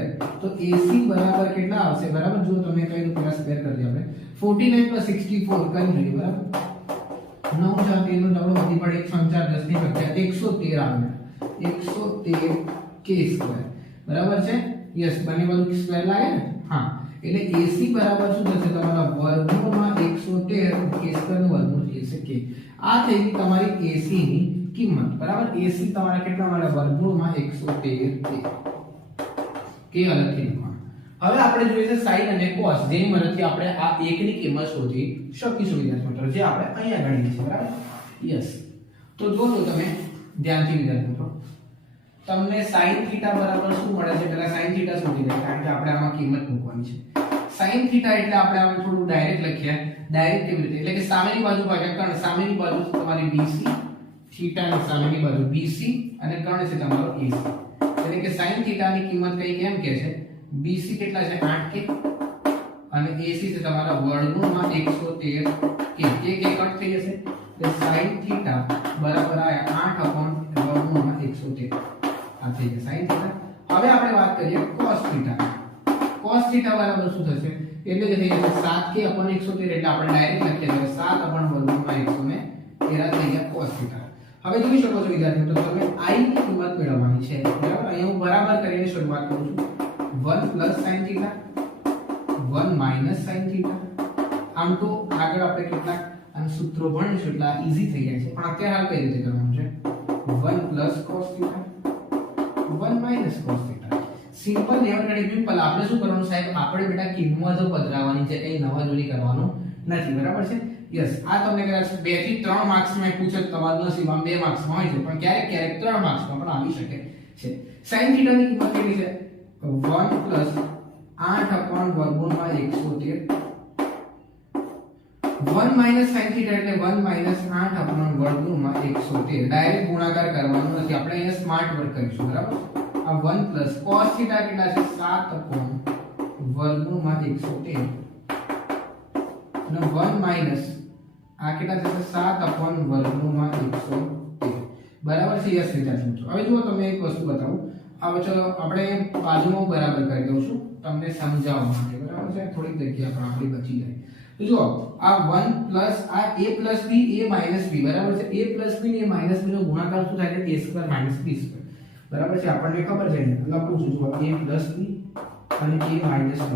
તો AC બરાબર કેટલા આવશે બરાબર જો તમે કઈ તો પેલા સ્ક્વેર કરી દે આપણે 49 + 64 કરી લઈએ બરાબર 9 4 13 નો ડબલ વધી પડે 104 10 ની સંખ્યા 113 આવે 113k² બરાબર છે યસ બંને બાજુ સ્ક્વેર લાગે ને હા એટલે AC બરાબર શું થશે તમારા વર્ગમૂળમાં 113k² નું વર્ગમૂળ થશે k આ થઈ ગઈ તમારી AC ની કિંમત બરાબર AC તમારા કેટલા મળે વર્ગમૂળમાં 113k k અલગથી લખવાનું હવે આપણે જોઈએ છે sin અને cos જેની મદદથી આપણે આ એકની કિંમત શોધી શકીશું વિદ્યાર્થી મિત્રો જે આપણે અહીંયા ગણીએ છીએ બરાબર યસ તો જો તમે ધ્યાનથી વિદ્યાર્થી મિત્રો તમને sin થીટા બરાબર શું મળે છે પહેલા sin થીટા શોધી લઈએ કારણ કે આપણે આમાં કિંમત મૂકવાની છે sin થીટા એટલે આપણે આને થોડું ડાયરેક્ટ લખીએ ડાયરેક્ટ કેવી રીતે એટલે કે સામેની બાજુ ભાગ્યા કર્ણ સામેની બાજુ તમારી BC થીટાની સામેની બાજુ BC અને કર્ણ છે તમારો AC એટલે કે sin થીટાની કિંમત કઈ કેમ કે છે BC કેટલા છે 8k અને AC છે તમારા વર્ગમૂળમાં 113k k કટ થઈ જશે એટલે sin થીટા બરાબર આ 8/√113 આ થઈ જશે sin થીટા હવે આપણે વાત કરીએ cos થીટા cos થીટા બરાબર શું થશે એટલે કે થઈ જશે 7k/113 એટલે આપણે ડાયરેક્ટ લખીએ તો 7/√113 થઈ ગયા cos થીટા હવે જોઈ શકો છો વિદ્યાર્થીઓ તો તમે I ની કિંમત મેળવવાની છે બરાબર અહીંયા હું બરાબર કરીને શરૂઆત કરું છું 1 + sin થીટા 1 - sin થીટા આમ તો આગળ આપણે કેટલાક આનું સૂત્રો ભણીશું એટલે ઈઝી થઈ જાય છે પણ અત્યારે હાલ કઈ રીતે કરવાનું છે 1 + cos theta 1 - cos theta simple never simple આપણે શું કરવાનું સાહેબ આપણે બેટા કિંમતો બદલાવાની છે કઈ નવા જોડી કરવાનું નથી બરાબર છે યસ આ તમને કદાચ 2 થી 3 માર્ક્સ માં પૂછે તમારું નસીબ આમ 2 માર્ક્સ માં હોય છે પણ ક્યારેક ક્યારેક 3 માર્ક્સ માં પણ આવી શકે છે sin થીટા ની કિંમત કેટલી છે 1 + 8/√113 1 - sin થીટા એટલે 1 - 8/√113 ડાયરેક્ટ ગુણાકાર કરવાનો નથી આપણે અહીંયા સ્માર્ટ વર્ક કરીશું બરાબર આ 1 + cos થીટા કેટલા છે 7/√113 અને 1 માઈનસ આ કેટલા થશે 7 upon વર્ગમૂળમાં 113 બરાબર છે યસ વિદ્યાર્થી મિત્રો હવે જુઓ તમને એક વસ્તુ બતાવું હવે ચલો આપણે બાજુમાં બરાબર કરી દઉં છું તમને સમજાવવા માટે બરાબર છે થોડીક જગ્યા પણ આપણી બચી જાય તો જુઓ આ 1 પ્લસ આ a plus b a minus b બરાબર છે a પ્લસ b ને a માઈનસ b નો ગુણાકાર શું થાય છે a square minus b square બરાબર છે આપણને ખબર છે લખું છું જુઓ a પ્લસ b અને a માઈનસ b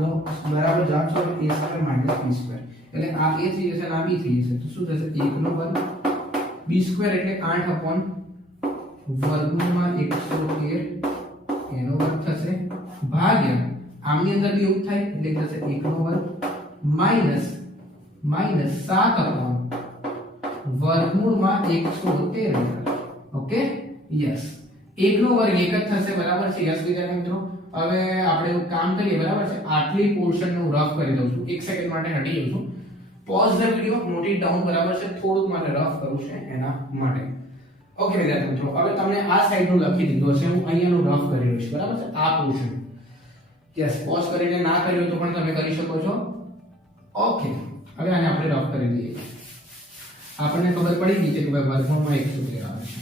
નો બરાબર જવાબ છે a square minus b square એટલે આ a થઈ જશે અને આ b થઈ જશે તો શું થશે 1 નો વર્ગ b સ્ક્વેર એટલે 8 upon વર્ગમૂળમાં 113 એનો વર્ગ થશે ભાગ્યા આમની અંદર બી એવું થાય એટલે થશે 1 નો વર્ગ માઈનસ 7 upon વર્ગમૂળમાં 113 ઓકે યસ 1 નો વર્ગ 1 જ થશે બરાબર છે યસ વિદ્યાર્થી મિત્રો હવે આપણે એવું કામ કરીએ બરાબર છે આટલી પોર્શન નું રફ કરી દઉં છું 1 સેકન્ડ માટે હટી જાઉં છું pause the video note it down બરાબર છે થોડુંક મારે રફ કરવું છે એના માટે ઓકે વિદ્યાર્થી મિત્રો હવે તમને આ સાઈડ નું લખી દીધું હશે હું અહીંયાનું રફ કરી રહ્યો છું બરાબર છે આ પોર્શન યસ પોઝ કરીને ના કર્યો તો પણ તમે કરી શકો છો ઓકે હવે આને આપણે રફ કરી દઈએ આપણને ખબર પડી ગઈ છે કે ભાઈ વર્ગમૂળમાં 113 આવે છે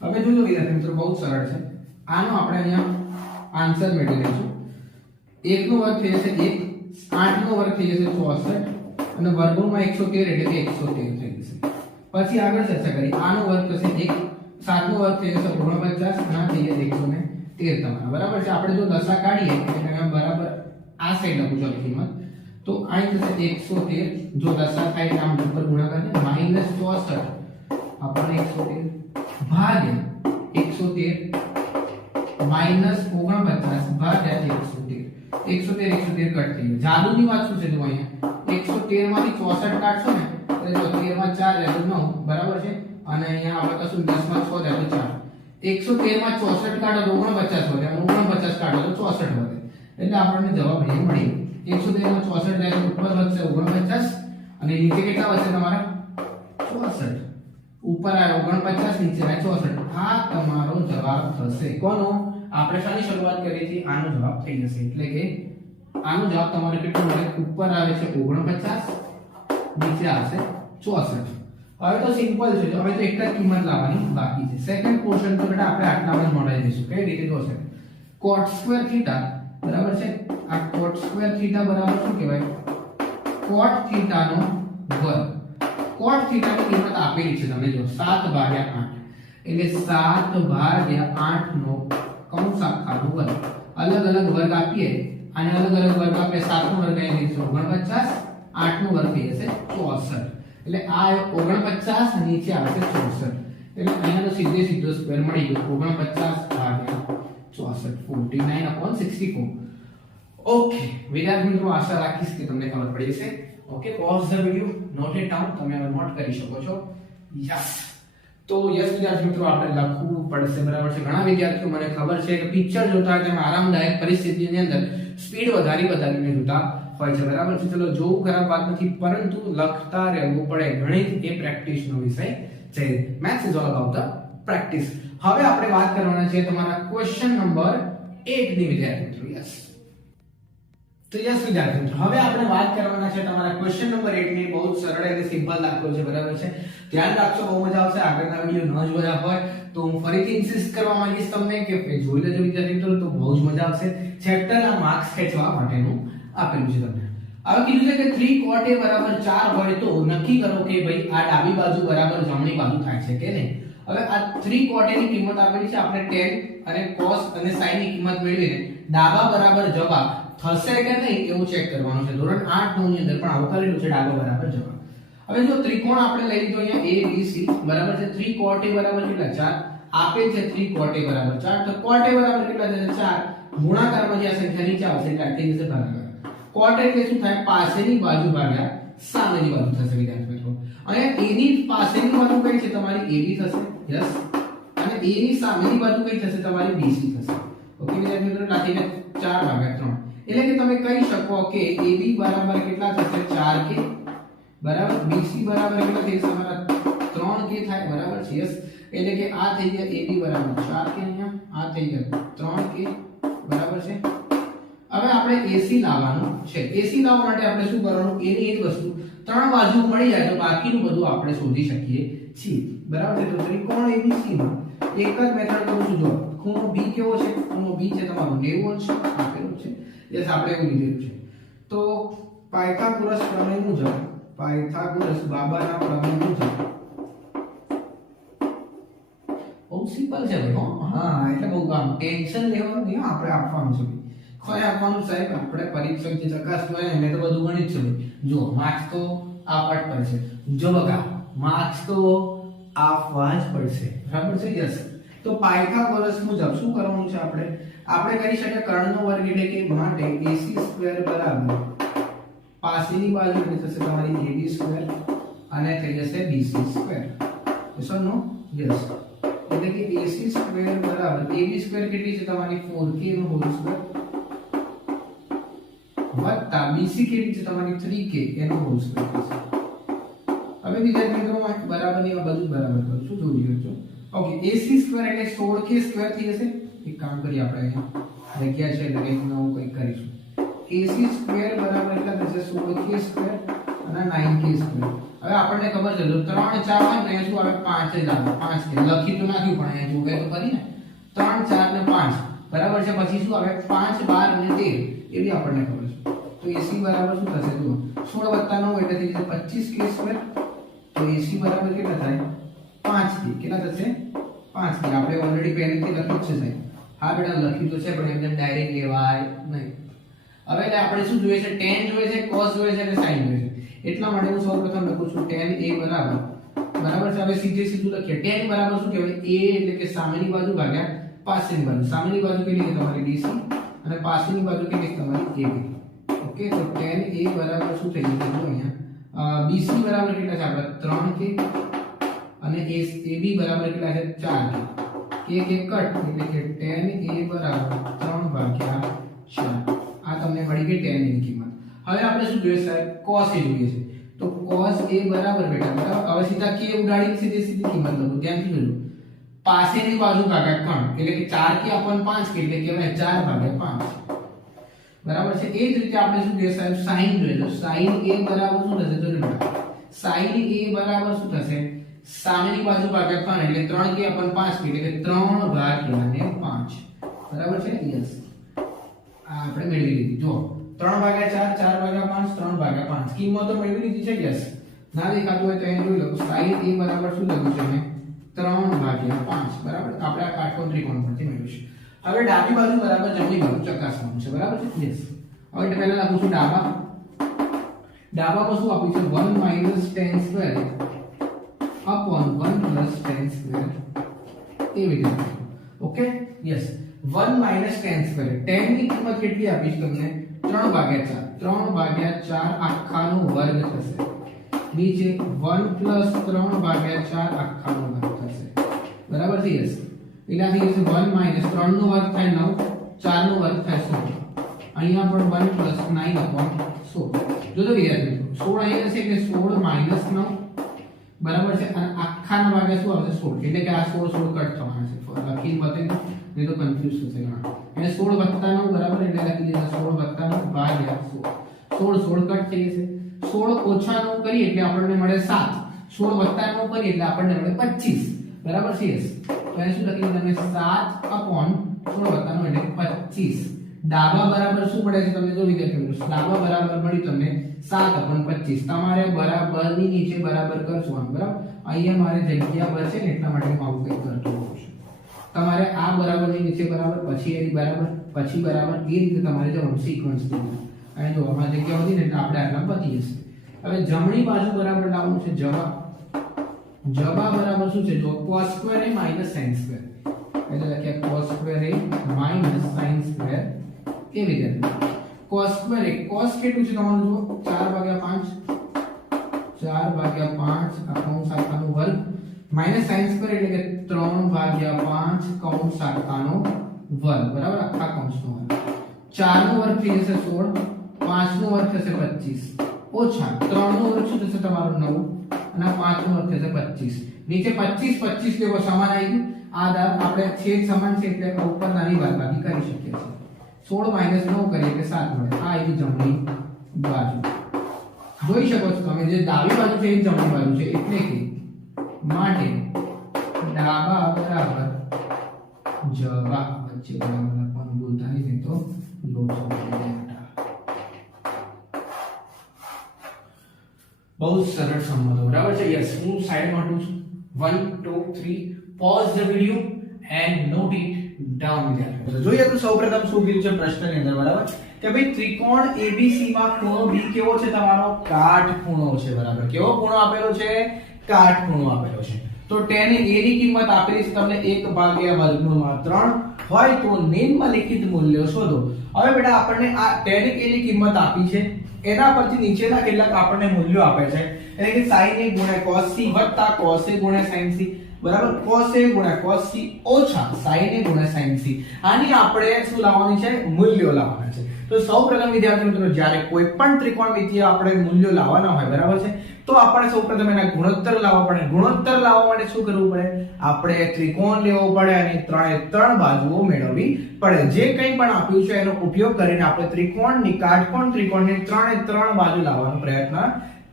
હવે જોજો વિદ્યાર્થી મિત્રો બહુ સરળ છે આનો આપણે અહીંયા આન્સર મેળવી લઈશું 1 નો વર્ગ થઈ જશે 1 8 નો વર્ગ થઈ જશે 64 અને વર્ગમૂળમાં 113 એટલે કે 113 થઈ જશે પછી આગળ ચર્ચા કરી આનો વર્ગ થશે 1 7 નો વર્ગ થઈ જશે 49 અને આ થઈ જશે 113 તમારા બરાબર છે આપણે જો દશા કાઢીએ એટલે અહીંયા બરાબર આ સાઈડ લખું છું કિંમત તો અહીં થશે 113 જો દશા થાય એટલે આમ ઉપર ગુણાકાર ને માઈનસ 64 આપણને 113 ભાગ્યા 113 માઈનસ 49 ભાગ્યા 113 113 કટ થઈ ગયું જાદુની વાત શું છે જો અહીંયા 113 માંથી 64 કાઢશો ને એટલે જો 13 માં 4 રહે તો 9 બરાબર છે અને અહીંયા આપણે કશું 10 માં 6 રહે તો 4 113 માં 64 કાઢો તો 49 વધે અને 49 કાઢો તો 64 વધે એટલે આપણને જવાબ અહીં મળી 113 માં 64 રહે તો ઉપર વધશે 49 અને નીચે કેટલા વધશે તમારા 64 ઉપર આવ્યો 49 નીચે આવ્યો 64 આ તમારો જવાબ થશે કોનો આપણે શાની શરૂઆત કરી હતી આનો જવાબ થઈ જશે એટલે કે આનો જવાબ તમારે કેટલો મળે ઉપર આવે છે 49 નીચે આવશે 64 હવે તો સિમ્પલ છે હવે તો એક જ કિંમત લાવવાની બાકી છે સેકન્ડ પોર્શન તો બેટા આપણે આટલામાં જ મળાઈ દઈશું કઈ રીતે જોશે cot સ્ક્વેર થીટા બરાબર છે આ cot સ્ક્વેર થીટા બરાબર શું કહેવાય cot થીટા નો વર્ગ cot થીટા ની કિંમત આપેલી છે તમે જો 7/8 એટલે 7/8 નો કૌંસ આખાનો વર્ગ અલગ અલગ વર્ગ આપીએ અને અલગ અલગ વર્ગ આપે 7 નો વર્ગ અહીં લઈશું 49 8 નો વર્ગ થઈ જશે 64 એટલે આ 49 નીચે આવશે 64 એટલે અહીંયા તો સીધો સ્ક્વેર મળી ગયો 49/64 ઓકે વિદ્યાર્થી મિત્રો આશા રાખીશ કે તમને ખબર પડી હશે okay pause the video note it down તમે હવે નોટ કરી શકો છો યસ તો યસ વિદ્યાર્થી મિત્રો આપણે લખવું પડશે બરાબર છે ઘણા વિદ્યાર્થીઓ મને ખબર છે કે પિક્ચર જોતા તેમ આરામદાયક પરિસ્થિતિની અંદર સ્પીડ વધારીને જોતા હોય છે બરાબર છે ચલો જોવું ખરાબ વાત નથી પરંતુ લખતા રહેવું પડે ગણિત એ પ્રેક્ટિસનો વિષય છે maths is all about the practice હવે આપણે વાત કરવાના છે તમારા ક્વેશ્ચન નંબર 8 ની વિદ્યાર્થી મિત્રો યસ તો યસ વિદ્યાર્થી મિત્રો હવે આપણે વાત કરવાના છે તમારા ક્વેશ્ચન નંબર 8 ની બહુ સરળ અને સિમ્પલ દાખલો છે બરાબર છે ધ્યાન રાખજો બહુ મજા આવશે આગળના વિડિયો ન જોયા હોય તો હું ફરીથી ઇન્સિસ્ટ કરવા માંગીશ તમને કે જોઈ લેજો વિદ્યાર્થી મિત્રો તો બહુ જ મજા આવશે ચેપ્ટરના માર્ક્સ ખેંચવા માટેનું આપેલું છે તમને હવે કીધું છે કે 3 cot a બરાબર 4 હોય તો નક્કી કરો કે ભાઈ આ ડાબી બાજુ બરાબર જમણી બાજુ થાય છે કે નહીં હવે આ 3 cot a ની કિંમત આપેલી છે આપણે tan અને cos અને sin ની કિંમત મેળવીને ડાબા બરાબર જવાબ થશે કે નહીં એવું ચેક કરવાનું છે ધોરણ 8 9 ની અંદર પણ આવું કરેલું છે ડાબા બરાબર જવાબ હવે જો ત્રિકોણ આપણે લઈ લીધો અહીંયા ABC બરાબર છે 3 cot a બરાબર કેટલા 4 આપે છે 3 cot a બરાબર 4 તો cot a બરાબર કેટલા થશે 4 ગુણાકારમાં જે આ સંખ્યા નીચે આવશે એટલે આટલી જશે ભાગાકાર cot એટલે શું થાય પાસેની બાજુ ભાગ્યા સામેની બાજુ થશે વિદ્યાર્થી મિત્રો અહીંયા a ની પાસેની બાજુ કઈ છે તમારી AB થશે યસ અને a ની સામેની બાજુ કઈ થશે તમારી BC થશે ઓકે વિદ્યાર્થી મિત્રો લખીને 4/3 એટલે કે તમે કહી શકો કે AB બરાબર કેટલા થશે 4k બરાબર BC બરાબર કેટલા થઈ જશે તમારા 3k થાય બરાબર છે યસ એટલે કે આ થઈ ગયા AB બરાબર 4k અહીંયા આ થઈ ગયા 3k બરાબર છે હવે આપણે એસી લાવવાનું છે. એસી લાવવા માટે આપણે શું કરવાનું, એની એક વસ્તુ ત્રણ બાજુ મળી જાય તો બાકીનું બધું આપણે શોધી શકીએ છીએ. બરાબર છે. તો ત્રિકોણ એબીસી માં એક જ મેથડ કરું છું. જો ખૂણો બી કેવો છે, ખૂણો બી છે તમારો 90 અંશ આપેલું છે. યસ, આપણે એવું લીધેલું છે. તો પાયથાગોરસ પ્રમેય મુજબ, પાયથાગોરસ બાબાના પ્રમેય મુજબ બહુ સિમ્પલ છે ભાઈ. હા, એટલે બહુ કામ ટેન્શન લેવાનું નહીં, આપણે આપવાનું છે. કોઈ આપવાનું સાહેબ, આપણે પરીક્ષક જે ચકાસતું હોય ને, મેં તો બધું ગણિત છે ભાઈ. જો માર્ક્સ તો આપવા જ પડશે. જો બગા માર્ક્સ તો આપવા જ પડશે. બરાબર છે. યસ. તો પાયથાગોરસ મુજબ શું કરવાનું છે આપણે કરી શકીએ કર્ણનો વર્ગ એટલે કે માટે ac² બરાબર પાસેની બાજુ એટલે થશે તમારી ab² અને થઈ જશે bc². Yes or no? Yes. એટલે કે ac² બરાબર ab² કેટલી છે તમારી 4k નો હોલ સ્ક્વેર વત્તા bc કેટલી છે તમારી 3k એનો હોલ સ્ક્વેર થશે. હવે વિદ્યાર્થી મિત્રો બરાબર ની આ બધું બરાબર કરું છું, જોઈ લો છો. ઓકે, ac² એટલે 16k² થઈ જશે. એક કામ કરીએ આપણે અહીંયા જગ્યા છે એટલે કંઈક નવું કંઈક કરીશું. ac² બરાબર એટલા થશે 16k² અને 9k². હવે આપણને ખબર છે જો 3 4 હોય ને શું આવે 5 જ આવે. 5 કે લખી તો નાખ્યું પણ અહીંયા જોવે તો કરી ને 3 4 ને 5 બરાબર છે. પછી શું આવે 5 12 અને 13 એ બી આપણને ખબર છે. તો ac બરાબર શું થશે જુઓ 16 + 9 એટલે થઈ જશે 25k². તો ac બરાબર કેટલા થાય 5k. કેટલા થશે 5k. આપણે ઓલરેડી પહેલેથી લખ્યું છે સાહેબ. હા બેટા લખ્યું તો છે પણ એમને ડાયરેક્ટ લેવાય નહીં. હવે એટલે આપણે શું જોઈએ છે, tan જોઈએ છે, cos જોઈએ છે અને sin જોઈએ છે. એટલા માટે હું સૌપ્રથમ લખું છું tan a બરાબર છે. હવે સીધે સીધું લખીએ. tan બરાબર શું કહેવાય, a એટલે કે સામેની બાજુ ભાગ્યા પાછળની બાજુ. સામેની બાજુ કેટલી છે તમારી bc અને પાછળની બાજુ કેટલી છે તમારી ab. ઓકે, તો tan a બરાબર શું થઈ જશે જો અહીંયા bc બરાબર કેટલા છે આપણે 3k અને ab બરાબર કેટલા છે 4k. એક એક કટ એટલે કે tan a બરાબર 3/4. આ તમને મળી ગઈ tan ની કિંમત. હવે આપણે શું જોઈએ સાહેબ, cos a જોઈએ છે. તો cos a બરાબર બેટા બરાબર હવે સીધા k ઉડાડીને સીધી કિંમત લખો. ધ્યાનથી જોજો. પાસેની બાજુ ભાગ્યા કોણ એટલે કે 4k / 5k એટલે કહેવાય 4/5. બરાબર છે. એ જ રીતે આપણે શું જોઈએ સાહેબ, sin જોઈએ. તો sin a બરાબર શું થશે જો બેટા sin a બરાબર શું થશે સામેની બાજુ ભાગ્યા કોણ એટલે 3k / 5k એટલે કે 3/5. બરાબર છે. યસ, આ આપણે મેળવી લીધી. જો 3/4 4/5 3/5 કિંમતો મેળવી લીધી છે. યસ, ના દેખાતું હોય તો અહીં જોઈ લો. sin a બરાબર શું લખ્યું છે મેં 3/5. બરાબર, આપણે આ કાટકોણ ત્રિકોણ પરથી મેળવીશું. હવે ડાબી બાજુ બરાબર જમણી બાજુ ચકાસવાનું છે. બરાબર છે. યસ. હવે પહેલા લખું છું ડાબામાં શું આપ્યું છે 1 - tan² upon 1 + tan². એવી રીતે. ઓકે. Yes, 1 - tan². tan ની કિંમત કેટલી આપી છે તમને 3/4. 3/4 આખાનો વર્ગ થશે. નીચે 1 + 3/4 આખાનો વર્ગ થશે. બરાબર છે. યસ, એનાથી છે 1 - 3 નો વર્ગ થાય 9, 4 નો વર્ગ થાય 16. અહીંયા પણ 1 + 9/16. જોજો વિદ્યાર્થી મિત્રો 16 અહીં હશે એટલે 16 - 9 બરાબર છે. અને આખાના ભાગે શું આવશે 16 એટલે કે આ 16 કટ થવાના છે. લખીને બતાવી દો નહીં તો કન્ફ્યુઝ થશે ઘણા. એટલે 16 + 9 બરાબર એટલે લખી દેજો 16 + 9 ભાગ્યા 16. 16 કટ થઈ જશે. 16 ઓછા 9 કરીએ એટલે આપણને મળે 7. 16 + 9 કરીએ એટલે આપણને મળે 25. બરાબર છે. યસ, તો અહીં શું લખી તમે 7/16 + 9 એટલે 25. ડાબા બરાબર શું મળે છે તમને જો વિદ્યાર્થી મિત્રો ડાબા બરાબર મળી તમને 7/25. તમારે બરાબરની નીચે બરાબર કરશું. બરાબર, અહીંયા મારે જગ્યા બચે ને એટલા માટે હું આવું કંઈક કરતો હોઉં છું. તમારે આ બરાબરની નીચે બરાબર, પછી એની બરાબર, પછી બરાબર, એ રીતે તમારે જવાનું સિક્વન્સ થી. અને જો આમાં જગ્યા વધી ને એટલે આપણે આટલા પતી જશે. હવે જમણી બાજુ બરાબર લાવવાનું છે જવા બરાબર શું છે જો cos² a - sin². એટલે લખ્યા cos² a - sin². કેવી રીતે cos² a cos કેટલું છે તમારું જો 4/5 આ કૌંસ આખાનો વર્ગ - sin² એટલે કે 3/5 કૌંસ આખાનો વર્ગ. બરાબર, આખા કૌંસનો વર્ગ. 4 નો વર્ગ થઈ જશે 16, 5 નો વર્ગ થશે 25 ઓછા 3 નો વર્ગ શું થશે તમારો 9 અને 5 નો વર્ગ થશે 25. નીચે 25 25 લેવો સમાન આવી ગયું. આ આપણે છેદ સમાન છે એટલે ઉપર નાની બાદબાકી કરી શકીએ છીએ. 16 - 9 કરીએ એટલે 7 મળે. આ આવી જમણી બાજુ. જોઈ શકો છો તમે જે ડાબી બાજુ છે એ જમણી બાજુ છે એટલે કે માટે ડાબા બરાબર જવા વચ્ચે બરાબર લખવાનું ભૂલતા નહીં તો લોચો બહુ સરળ સંબંધો બરાબર છે. યસ હું સાઈડ માં હટું છું. 1 2 3 pause the video and note it down વિદ્યાર્થીઓ. જોઈએ તો સૌપ્રથમ શું કીધું છે પ્રશ્નની અંદર બરાબર કે ભાઈ ત્રિકોણ ABC માં ખૂણો B કેવો છે તમારો કાટખૂણો છે બરાબર. કેવો ખૂણો આપેલો છે કાટખૂણો આપેલો છે. તો tan A ની કિંમત આપેલી છે તમને 1/√3 હોય તો નિમ્નલિખિત મૂલ્યો શોધો. હવે બેટા આપણને આ tan A ની કિંમત આપી છે એના પરથી નીચેના કેટલાક આપણને મૂલ્યો આપે છે એટલે કે sin A * cos C વત્તા cos A * sin C બરાબર cos A * cos C ઓછા sin A * sin C. આની આપણે શું લાવવાની છે મૂલ્યો લાવવાના છે. તો સૌપ્રથમ વિદ્યાર્થી મિત્રો જ્યારે કોઈ પણ ત્રિકોણમિતિય આપણે મૂલ્યો લાવવાના હોય બરાબર છે તો આપણે સૌપ્રથમ એના ગુણોત્તર લાવવા પડે. ગુણોત્તર લાવવા માટે શું કરવું પડે આપણે ત્રિકોણ લેવો પડે અને ત્રણે ત્રણ બાજુઓ મેળવવી પડે. જે કંઈ પણ આપ્યું છે એનો ઉપયોગ કરીને આપણે ત્રિકોણની કાટકોણ ત્રિકોણની ત્રણે ત્રણ બાજુ લાવવાનો પ્રયત્ન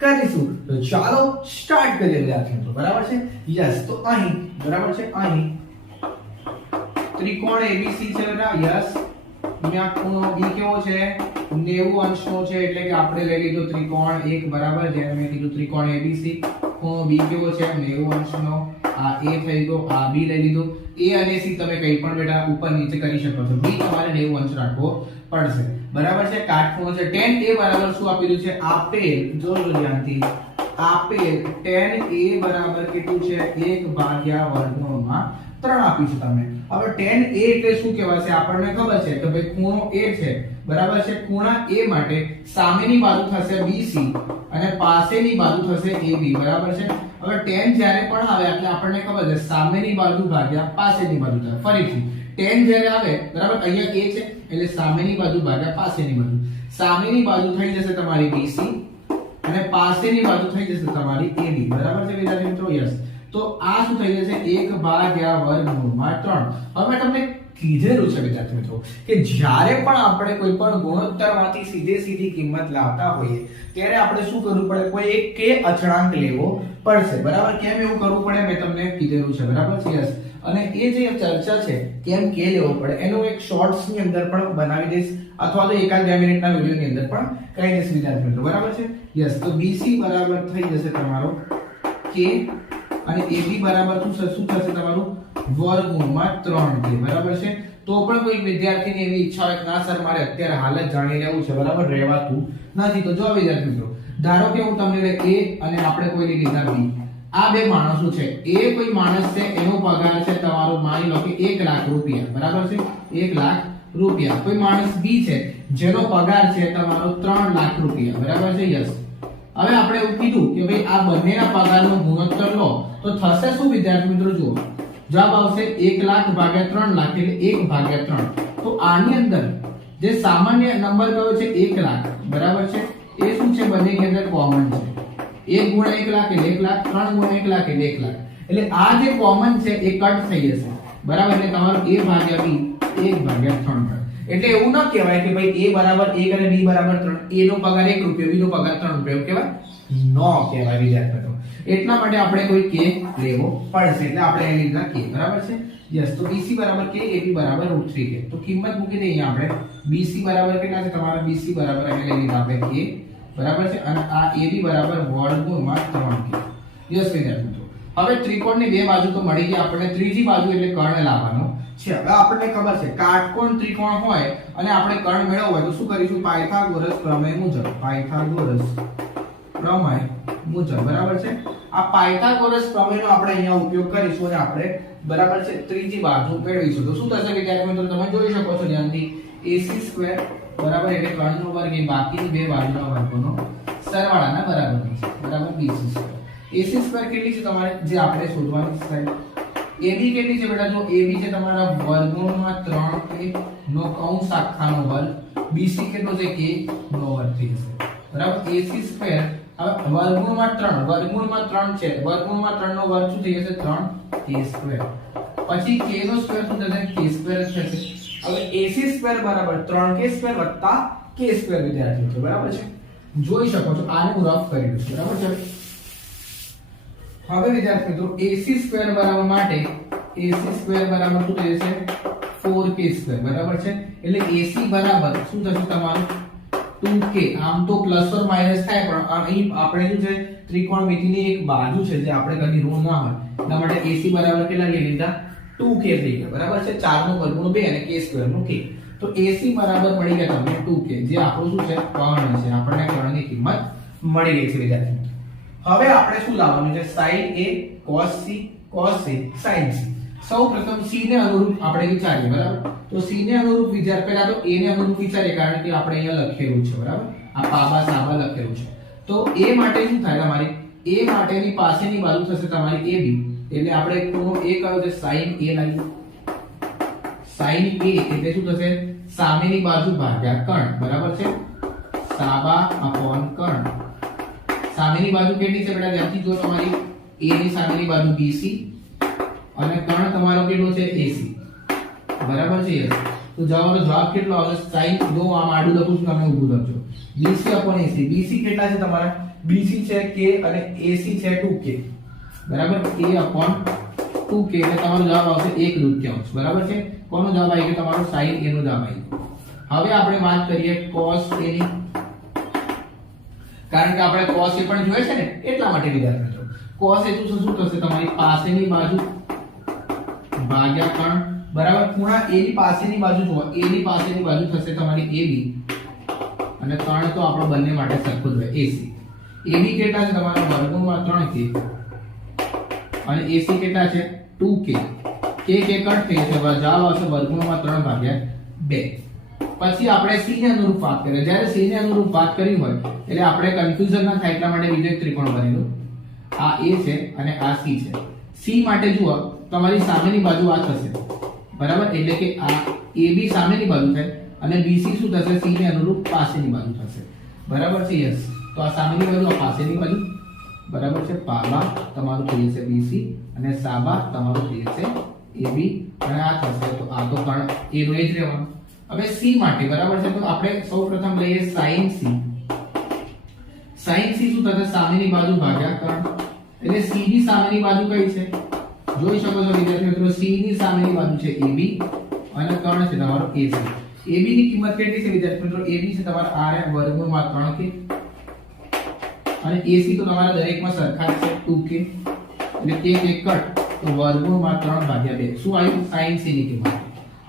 કરીશું. તો ચાલો સ્ટાર્ટ કરીએ વિદ્યાર્થી મિત્રો બરાબર છે. યસ તો અહીં બરાબર છે અહીં ત્રિકોણ ABC છે બેટા. યસ અહીંયા ખૂણો B કેવો છે 90 અંશનો છે એટલે કે આપણે લઈ લીધો ત્રિકોણ 1 બરાબર. જેમ મેં કીધું ત્રિકોણ ABC ખૂણો B કેવો છે 90 અંશનો. આ A થઈ ગયો આ B લઈ લીધો. A અને C તમે કંઈ પણ બેટા ઉપર નીચે કરી શકો છો. B તમારે 90 અંશ રાખવો પડશે બરાબર છે. કાટખૂણો છે tan A બરાબર શું આપેલું છે આપેલ જોજો ધ્યાનથી આપેલ tan A બરાબર કેટલું છે 1/√3 આપ્યું છે તમને. હવે tan A એટલે શું કહેવાશે આપણને ખબર છે કે ભાઈ ખૂણો A છે બરાબર છે. ખૂણા A માટે સામેની બાજુ થશે BC અને પાસેની બાજુ થશે AB બરાબર છે. હવે tan જ્યારે પણ આવે એટલે આપણને ખબર છે સામેની બાજુ ભાગ્યા પાસેની બાજુ થાય. ફરીથી tan જ્યારે આવે બરાબર અહીંયા A છે એટલે સામેની બાજુ ભાગ્યા પાસેની બાજુ. સામેની બાજુ થઈ જશે તમારી BC અને પાસેની બાજુ થઈ જશે તમારી AB બરાબર છે વિદ્યાર્થી મિત્રો. યસ તો આ શું થઈ જશે 1/√3. હવે તમને કીધેલું છે વિદ્યાર્થી મિત્રો કે જ્યારે પણ આપણે કોઈ પણ ગુણોત્તરમાંથી સીધી કિંમત લાવતા હોઈએ ત્યારે આપણે શું કરવું પડે કોઈ એક કે અચળાંક લેવો પડશે બરાબર. કેમ એવું કરવું પડે મેં તમને કીધેલું છે બરાબર છે. યસ અને એ જે ચર્ચા છે કેમ કે લેવો પડે એનું એક શોર્ટ્સ ની અંદર પણ બનાવી દઈશ અથવા તો 1-2 મિનિટના વિડિયો ની અંદર પણ કહી દઈશ વિદ્યાર્થી મિત્રો બરાબર છે. યસ તો BC બરાબર થઈ જશે તમારો k અને AB બરાબર શું થશે તમારું √3 બરાબર છે. તો પણ કોઈ વિદ્યાર્થીની એવી ઈચ્છા હોય કે ના સર મારે અત્યારે હાલ જ જાણી લેવું છે બરાબર રહેવાતું નથી. તો જો વિદ્યાર્થી મિત્રો ધારો કે હું તમને A અને આપણે કોઈ લીધા B આ બે માણસો છે. એ કોઈ માણસ છે એનો પગાર છે તમારો માની લો કે 1 લાખ રૂપિયા બરાબર છે 1 લાખ રૂપિયા. કોઈ માણસ B છે જેનો પગાર છે તમારો 3 લાખ રૂપિયા બરાબર છે. યસ હવે આપણે એવું કીધું કે ભાઈ આ બંનેના પગારનો ગુણોત્તર લો તો થશે શું વિદ્યાર્થી મિત્રો જુઓ જવાબ આવશે 1 લાખ ભાગ્યા 3 લાખ એટલે 1/3. તો આની અંદર જે સામાન્ય નંબર કયો છે 1 લાખ બરાબર છે એ શું છે બંનેની અંદર કોમન છે. 1 × 1 લાખ એટલે 1 લાખ 3 × 1 લાખ એટલે 1 લાખ એટલે આ જે કોમન છે એ કટ થઈ જશે બરાબર. એટલે તમારો A ભાગ્યા B 1/3. એટલે એવું ન કહેવાય કે ભાઈ A બરાબર 1 અને B બરાબર 3 A નો પગાર 1 રૂપિયો B નો પગાર 3 રૂપિયો કહેવાય ન કહેવાય વિદ્યાર્થી મિત્રો. એટલા માટે આપણે કોઈ k લેવો પડશે એટલે આપણે અહીં લીધા k બરાબર છે. યસ તો BC બરાબર k AB બરાબર √3k. તો કિંમત મૂકી દઈએ અહીંયા આપણે BC બરાબર કેટલા છે તમારા BC બરાબર અહીં લઈ લીધા આપણે k બરાબર છે અને આ AB બરાબર √3k. યસ વિદ્યાર્થી મિત્રો હવે ત્રિકોણની બે બાજુ તો મળી ગઈ આપણને ત્રીજી બાજુ એટલે કર્ણ લાવવાનો છે. હવે આપણને ખબર છે કાટકોણ ત્રિકોણ હોય અને આપણે કર્ણ મેળવવો હોય તો શું કરીશું પાયથાગોરસ પ્રમેય મુજબ બરાબર છે. આ પાયથાગોરસ પ્રમેયનો આપણે અહીંયા ઉપયોગ કરીશું અને આપણે બરાબર છે ત્રીજી બાજુ મેળવીશું. તો શું થશે વિદ્યાર્થી મિત્રો તમે જોઈ શકો છો ધ્યાનથી AC² બરાબર એટલે કર્ણનો વર્ગ એ બાકીની બે બાજુના વર્ગોનો સરવાળાના બરાબર છે બરાબર BC². AC² કેટલી છે તમારે જે આપણે શોધવાની છે. AB કેટલી છે બેટા જો AB છે તમારા √3a નો કૌંસ આખાનો વર્ગ. BC કેટલો છે k નો વર્ગ થઈ જશે બરાબર. AC² હવે √3 છે √3 નો વર્ગ શું થઈ જશે 3k². પછી k નો સ્ક્વેર શું થશે k² થશે. હવે ac² બરાબર 3k² વત્તા k² વિદ્યાર્થી મિત્રો બરાબર છે જોઈ શકો છો આને હું રફ કરી દઉં છું બરાબર છે હવે વિદ્યાર્થી મિત્રો ac² બરાબર માટે ac² બરાબર શું થઈ જશે 4k² બરાબર છે એટલે ac બરાબર શું થશે તમારું 2k આમ તો પ્લસ ઓર માઈનસ થાય પણ અહીં આપણે શું છે ત્રિકોણમિતિની એક બાજુ છે જે આપણે કદી ઋણ ના હોય એટલા માટે ac બરાબર કેટલા લઈ લીધા 2k થઈ ગયા બરાબર છે 4 નો વર્ગમૂળ 2 અને k² નો k તો ac બરાબર મળી ગયા તમને 2k જે આપણું શું છે કર્ણ છે આપણને કર્ણની કિંમત મળી ગઈ છે વિદ્યાર્થી હવે આપણે શું લાવવાનું છે sin a cos c cos a sin c સૌપ્રથમ c ને અનુરૂપ આપણે વિચારીએ બરાબર તો c ને અનુરૂપ વિચાર પહેલા તો a ને અનુરૂપ વિચારીએ કારણ કે આપણે અહીંયા લખેલું છે બરાબર આ પાબા સાબા લખેલું છે તો a માટે શું થાય તમારી a માટેની પાસેની બાજુ થશે તમારી ab એટલે આપણે ખૂણો a કયો છે sin a લાગ્યું sin a એટલે શું થશે સામેની બાજુ ભાગ્યા કર્ણ બરાબર છે સાબા અપોન કર્ણ સામેની બાજુ કેટલી છે બેટા ધ્યાનથી જો તમારી a ની સામેની બાજુ bc અને કર્ણ તમારો કેટલો છે AC બરાબર છે યસ તો જવાબ કેટલો આવશે sin જો આમ આડું લખું છું તમે ઊભું લખજો BC upon AC BC કેટલા છે તમારા BC છે k અને AC છે 2k બરાબર k upon 2k એટલે તમારો જવાબ આવશે 1/2 બરાબર છે કોનો જવાબ આવી ગયો તમારો sin A નો જવાબ આવી ગયો હવે આપણે વાત કરીએ cos A ની કારણ કે આપણે cos A પણ જોઈએ છે ને એટલા માટે વિદ્યાર્થી મિત્રો cos A શું થશે તમારી પાસેની બાજુ ભાગ્યા કર્ણ બરાબર ખૂણા a ની પાસેની બાજુ જુઓ a ની પાસેની બાજુ થશે તમારી ab અને કર્ણ તો આપણો બંને માટે સરખો જ હોય ac ab કેટલા છે તમારા વર્ગમૂળમાં 3k અને ac કેટલા છે 2k k કટ થઈ જશે જવાબ આવશે વર્ગમૂળમાં 3 ભાગ્યા 2 પછી આપણે c ને અનુરૂપ વાત કરીએ જ્યારે c ને અનુરૂપ વાત કરી હોય એટલે આપણે કન્ફ્યુઝન ના થાય એટલા માટે બીજો એક ત્રિકોણ બનેલું આ a છે અને આ c છે c માટે જુઓ તમારી સામેની બાજુ આ થશે બરાબર એટલે કે આ AB સામેની બાજુ થાય અને BC શું થશે C ને અનુરૂપ પાસેની બાજુ થશે બરાબર છે યસ તો આ સામેની બાજુ આ પાસેની બાજુ બરાબર છે પાબા તમારું થઈ જશે BC અને સાબા તમારું થઈ જશે AB અને આ થશે તો આ તો કર્ણ A નો જ રહેવાનું હવે C માટે બરાબર છે તો આપણે સૌપ્રથમ લઈએ sin C sin C શું થશે સામેની બાજુ ભાગ્યા કર્ણ એટલે C ની સામેની બાજુ કઈ છે જોઈ શકો છો વિદ્યાર્થી મિત્રો c ની સામેની બાજુ છે ab અને કર્ણ છે તમારો ac ab ની કિંમત કેટલી છે વિદ્યાર્થી મિત્રો ab છે તમારા r વર્ગમૂળમાં 3k અને ac તો તમારા દરેકમાં સરખા છે 2k એટલે k કટ તો વર્ગમૂળમાં 3 ભાગ્યા 2 શું આવ્યું sin c ની કિંમત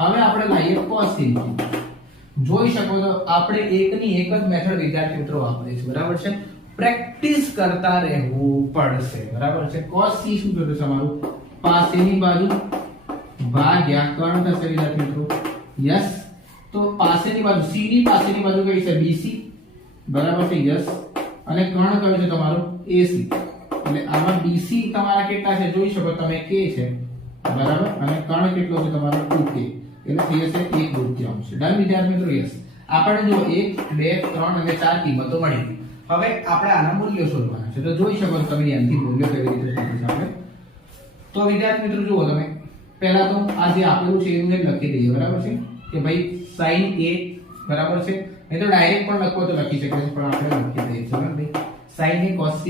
હવે આપણે લાવીએ cos c ની કિંમત જોઈ શકો છો આપણે એકની એક જ મેથડ વિદ્યાર્થી મિત્રો વાપરીએ છીએ બરાબર છે પ્રેક્ટિસ કરતા રહેવું પડશે બરાબર છે cos c શું થશે તમારું પાસેની બાજુ ભાગ્યા કર્ણ થશે વિદ્યાર્થી મિત્રો યસ તો પાસેની બાજુ c ની પાસેની બાજુ કઈ છે bc બરાબર છે યસ અને કર્ણ કયો છે તમારો ac એટલે આમાં bc તમારા કેટલા છે જોઈ શકો તમે k છે બરાબર અને કર્ણ કેટલો છે તમારો 2k એટલે થઈ જશે 1/2 ડન વિદ્યાર્થી મિત્રો યસ આપણે જો 1 2 3 અને 4 કિંમતો મળી હવે આપણે આના મૂલ્યો શોધવાના છે તો જોઈ શકો છો તમે અહીંથી મૂલ્યો કેવી રીતે શોધીશું આપણે તો વિદ્યાર્થી મિત્રો જુઓ તમે પહેલા તો આ જે આપેલું છે એનું એક લખી દઈએ બરાબર છે કે ભાઈ sin a બરાબર છે એ તો ડાયરેક્ટ પણ લખવો તો લખી શકે છે પણ આપણે લખી દઈએ ચાલો ભાઈ sin a cos c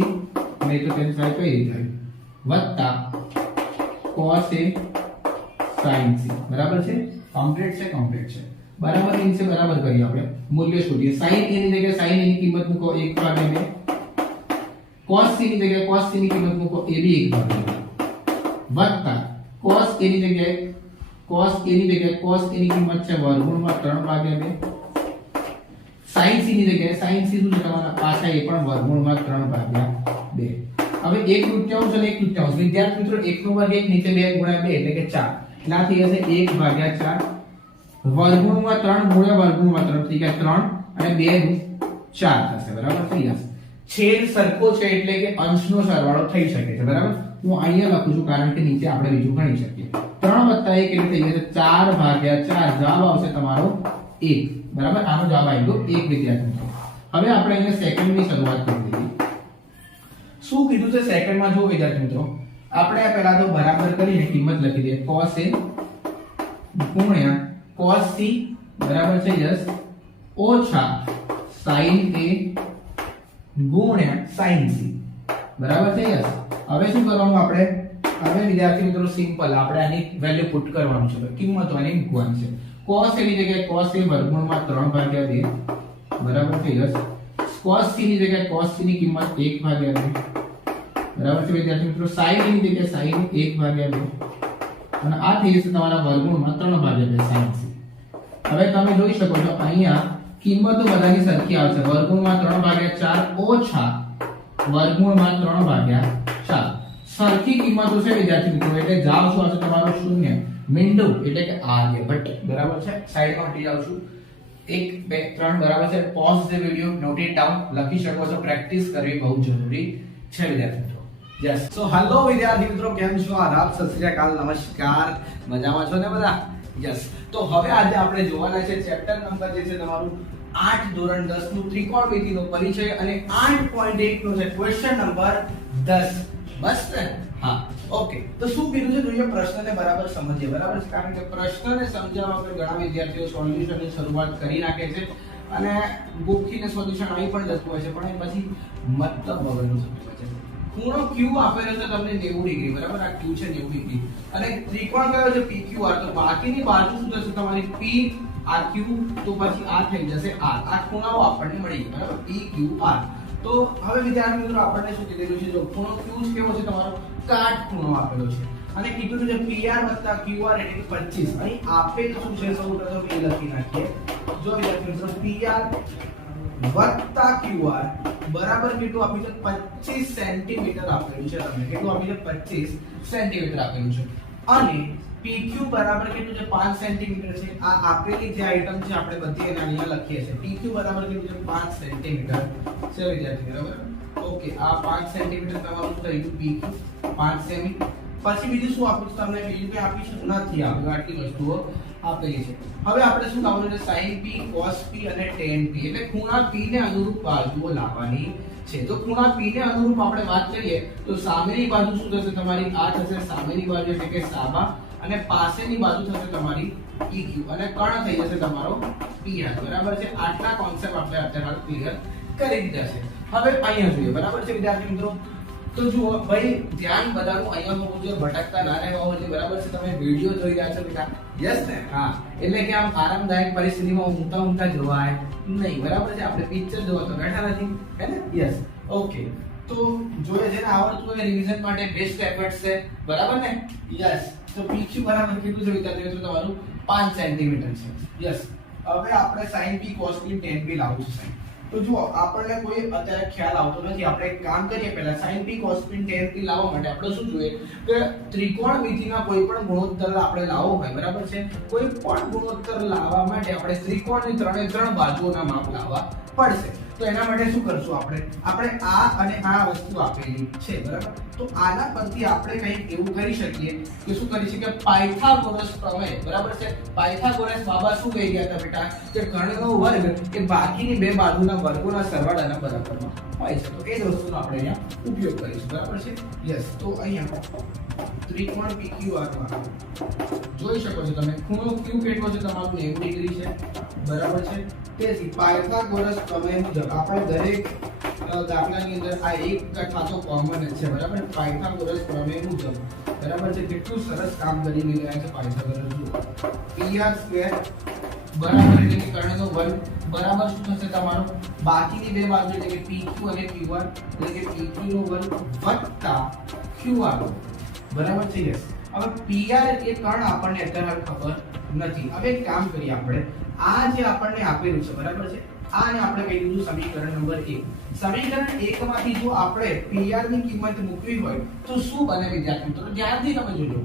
મેં તો તેની સાથે કઈ રીતે આવી વત્તા cos a sin c બરાબર છે કમ્પ્લીટ છે બરાબર ઇન છે બરાબર કરીએ આપણે મૂલ્ય શોધીએ sin a ની જગ્યાએ sin a ની કિંમત મૂકો 1/2 cos c ની જગ્યાએ cos c ની કિંમત મૂકો a બી 1/2 વત્તા cos a ની જગ્યાએ cos a ની કિંમત છે વર્ગમૂળમાં 3/2 sin c ની જગ્યાએ sin c શું છે તમારા પાછા એ પણ વર્ગમૂળમાં 3/2 હવે 1/3 અને 1/3 વિદ્યાર્થી મિત્રો 1 નો વર્ગ 1 નીચે 2 ગુણ્યા 2 એટલે કે 4 એટલા થઈ જશે 1/4 વર્ગમૂળમાં 3 ગુણ્યા વર્ગમૂળમાં 3 થઈ ગયા 3 અને 2 નું 4 થશે બરાબર થઈ જશે છેદ સરખો છે એટલે કે અંશનો સરવાળો થઈ શકે છે બરાબર હું અહીંયા લખું છું કારણ કે નીચે આપણે બીજું ગણી શકીએ 3 + 1 એટલે થઈ જશે 4/4 જવાબ આવશે તમારો 1 બરાબર આનો જવાબ આવી ગયો 1 વિદ્યાર્થી મિત્રો હવે આપણે અહીંયા સેકન્ડની શરૂઆત કરી દઈએ શું કીધું છે સેકન્ડમાં જો વિદ્યાર્થી મિત્રો આપણે પહેલા તો બરાબર કરીને કિંમત લખી દઈએ cos a ગુણ્યા cos c બરાબર છે યસ ઓછા sin a ગુણ્યા sin c બરાબર છે યસ. હવે શું કરવાનું આપણે? હવે વિદ્યાર્થી મિત્રો સિમ્પલ આપણે આની વેલ્યુ પુટ કરવાનું છે, કિંમતો આની મૂકવાની છે. cos a ની જગ્યાએ cos a વર્ગમૂળમાં 3/2 બરાબર છે યસ. cos c ની જગ્યાએ cos c ની કિંમત 1/2 બરાબર છે વિદ્યાર્થી મિત્રો. sin a ની જગ્યાએ sin 1/2 અને આ થઈ જશે તમારા વર્ગમૂળમાં 3/2 sin c. હવે તમે જોઈ શકો છો અહીંયા કિંમતો બધાની સરખી આવશે. વર્ગમૂળમાં 3/4 ઓછા વર્ગમૂળમાં 3/4 સરખી કિંમતો છે વિદ્યાર્થી મિત્રો, એટલે જવાબ શું આવશે તમારો? 0. મીંડું એટલે કે આર્યભટ્ટ બરાબર છે. સાઈડમાં હટી જાવ છું. 1 2 3 બરાબર છે. Pause the video, note it down, લખી શકો છો. પ્રેક્ટિસ કરવી બહુ જરૂરી છે વિદ્યાર્થી મિત્રો. યસ. સો હેલો વિદ્યાર્થી મિત્રો, કેમ છો? આદાબ, સત શ્રી અકાલ, નમસ્કાર. મજામાં છો ને બધા? યસ. તો હવે આજે આપણે જોવાના છે ચેપ્ટર નંબર જે છે તમારું 8 ધોરણ 10 નું ત્રિકોણમિતિનો પરિચય અને 8.1 નો છે ક્વેશ્ચન નંબર 10. બસ ને? હા. ઓકે. તો શું કીધું છે જોઈએ પ્રશ્નને બરાબર સમજીએ. બરાબર છે, કારણ કે પ્રશ્નને સમજાવવા માટે ઘણા વિદ્યાર્થીઓ સોલ્યુશનની શરૂઆત કરી નાખે છે અને બુકથી ને સોલ્યુશન આવી પણ જતું હોય છે, પણ એ પછી મતલબ વગરનું થતું હોય છે. ખૂણો Q આપેલો છે તમને 90 ડિગ્રી બરાબર. આ Q છે 90 ડિગ્રી અને ત્રિકોણ કયો છે? PQR. તો બાકીની બાજુ શું થશે તમારી? P આ Q, તો પછી આ થઈ જશે R. આ ખૂણાઓ આપણને મળી ગયા બરાબર, PQR. તો હવે વિદ્યાર્થી મિત્રો આપણને શું કીધેલું છે? જો ખૂણો Q કેવો છે તમારો? કાટખૂણો આપેલો છે અને કીધું છે PR વત્તા QR એટલે 25. અહીં આપેલ શું છે? સૌપ્રથમ એ લખી નાખીએ. જો વિદ્યાર્થી મિત્રો PR વત્તા QR બરાબર કેટલું આપ્યું છે? 25 સેન્ટીમીટર આપેલું છે તમને. કેટલું આપ્યું છે? 25 સેન્ટીમીટર આપેલું છે. અને PQ બરાબર કેટલું છે? 5 સેન્ટીમીટર છે. આ આપેલી જે આઈટમ છે આપણે બધી એને અહીંયા લખીએ છીએ. PQ બરાબર કેટલું છે? 5 સેન્ટીમીટર છે વિદ્યાર્થી બરાબર. ઓકે, આ 5 સેન્ટીમીટર તમારું થઈ ગયું PQ 5 સેમી. પછી બીજું શું આપ્યું છે તમને? બીજું કંઈ આપ્યું છે? નથી આપ્યું. આટલી વસ્તુઓ આપેલી છે. હવે આપણે શું લાવવાનું છે? sin p, cos p અને tan p. એટલે ખૂણા p ને અનુરૂપ બાજુઓ લાવવાની છે. તો ખૂણા p ને અનુરૂપ આપણે વાત કરીએ તો સામેની બાજુ શું થશે તમારી? આ થશે સામેની બાજુ એટલે કે સાબા અને પાસેની બાજુ થશે તમારી PQ અને કર્ણ થઈ જશે તમારો PR બરાબર છે. આટલા કોન્સેપ્ટ આપણે અત્યારે ક્લિયર કરી દીધા છે. હવે અહીંયા જોઈએ બરાબર છે વિદ્યાર્થી મિત્રો. તો જુઓ ભાઈ, ધ્યાન બધાનું અહીંયા હોવું જોઈએ, ભટકતા ના રહેવા જોઈએ બરાબર છે. તમે વિડિયો જોઈ રહ્યા છો બેટા? યસ ને? હા. એટલે કે આમ આરામદાયક પરિસ્થિતિમાં ઊંઘતા જોવાય નહીં બરાબર છે. આપણે પિક્ચર જોવા તો બેઠા નથી હે ને? યસ. ઓકે. તો જોઈએ જેને આવડતું હોય રિવિઝન માટે બેસ્ટ એફર્ટ છે બરાબર ને? યસ. તો PQ બરાબર કેટલું છે વિદ્યાર્થી મિત્રો? તમારું 5 સેન્ટીમીટર છે. યસ. હવે આપણે sin p, cos p, tan p લાવવું છે. તો જુઓ આપણને કોઈ અત્યારે ખ્યાલ આવતો નથી. આપણે એક કામ કરીએ, પહેલા sin p, cos p, tan p લાવવા માટે આપણે શું જોઈએ કે ત્રિકોણમિતિના કોઈ પણ ગુણોત્તર આપણે લાવવો હોય બરાબર છે. કોઈ પણ ગુણોત્તર લાવવા માટે આપણે ત્રિકોણની ત્રણે ત્રણ બાજુઓના માપ લાવવા પડશે. તો એના માટે શું કરશું આપણે? આપણે આ અને આ વસ્તુ આપેલી છે બરાબર. તો આના પરથી આપણે કંઈક એવું કરી શકીએ કે શું કરી શકીએ? પાયથાગોરસ પ્રમેય બરાબર છે. પાયથાગોરસ બાબા શું કહી ગયા હતા બેટા? કે કર્ણનો વર્ગ એ બાકીની બે બાજુના વર્ગોના સરવાળાના બરાબરમાં હોય છે. તો એ જ વસ્તુનો આપણે અહીંયા ઉપયોગ કરીશું બરાબર છે. યસ. તો અહીંયા ત્રિકોણ PQR માં જોઈ શકો છો તમે ખૂણો Q કેટલો છે તમારો? 90 ડિગ્રી છે બરાબર છે. તેથી પાયથાગોરસ પ્રમેય મુજબ આપણે દરેક દાખલાની અંદર આ એક ખાતો કોમન જ છે બરાબર. પાયથાગોરસ પ્રમેય મુજબ બરાબર છે. કેટલું સરસ કામ કરી રહ્યા છે પાયથાગોરસ. જુઓ PR² બરાબર એટલે કે કર્ણનો વર્ગ બરાબર શું થશે તમારો? બાકીની બે બાજુ એટલે કે PQ અને QR એટલે કે PQ નો વર્ગ વત્તા QR બરાબર છે. યસ. હવે PR એ કર્ણ આપણને અત્યારે ખબર નથી. હવે એક કામ કરીએ આપણે, આ જે આપણને આપેલું છે બરાબર છે, આને આપણે કહી દીધું સમીકરણ નંબર 1. સમીકરણ 1 માંથી જો આપણે PR ની કિંમત મૂકવી હોય તો શું બને વિદ્યાર્થી મિત્રો? ધ્યાનથી તમે જોજો.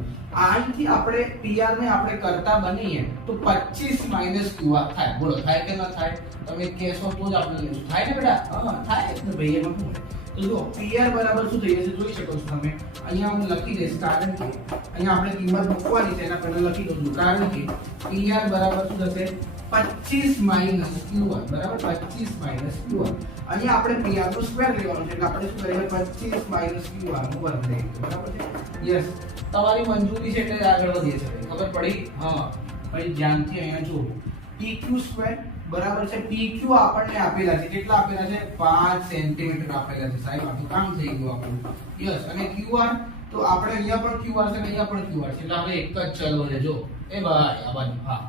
આથી આપણે PR ને આપણે કરતા બનીએ તો 25 QR થાય. બોલો થાય કે ન થાય? તમે કહેશો તો જ આપણે લઈશું. થાય ને બેટા? હા થાય જ ને ભાઈ. એમાં શું હોય? તો જો PR બરાબર શું થઈ જશે જોઈ શકો છો તમે. અહીંયા હું લખી દઈશ કારણ કે અહીંયા આપણે કિંમત મૂકવાની છે. એના પહેલા લખી દઉં છું કારણ કે PR બરાબર શું થશે? 25 QR બરાબર. 25 QR. અહીંયા આપણે PR નો સ્ક્વેર લેવાનો છે એટલે આપણે શું કરીએ? 25 QR નો વર્ગ લઈએ બરાબર છે. યસ. તમારી મંજૂરી છે એટલે આગળ વધીએ છે. ખબર પડી? હા. ભાઈ ધ્યાનથી અહીંયા જો pq² બરાબર છે pq આપણને આપેલા છે કેટલા આપેલા છે 5 સેન્ટીમીટર આપેલા છે સાહેબ આપણું કામ થઈ ગયું આપણું યસ અને qr તો આપણે અહીંયા પણ qr છે અને અહીંયા પણ qr છે એટલે આપણે એક જ ચલો છે જો એ ભાઈ આ બાજુ હા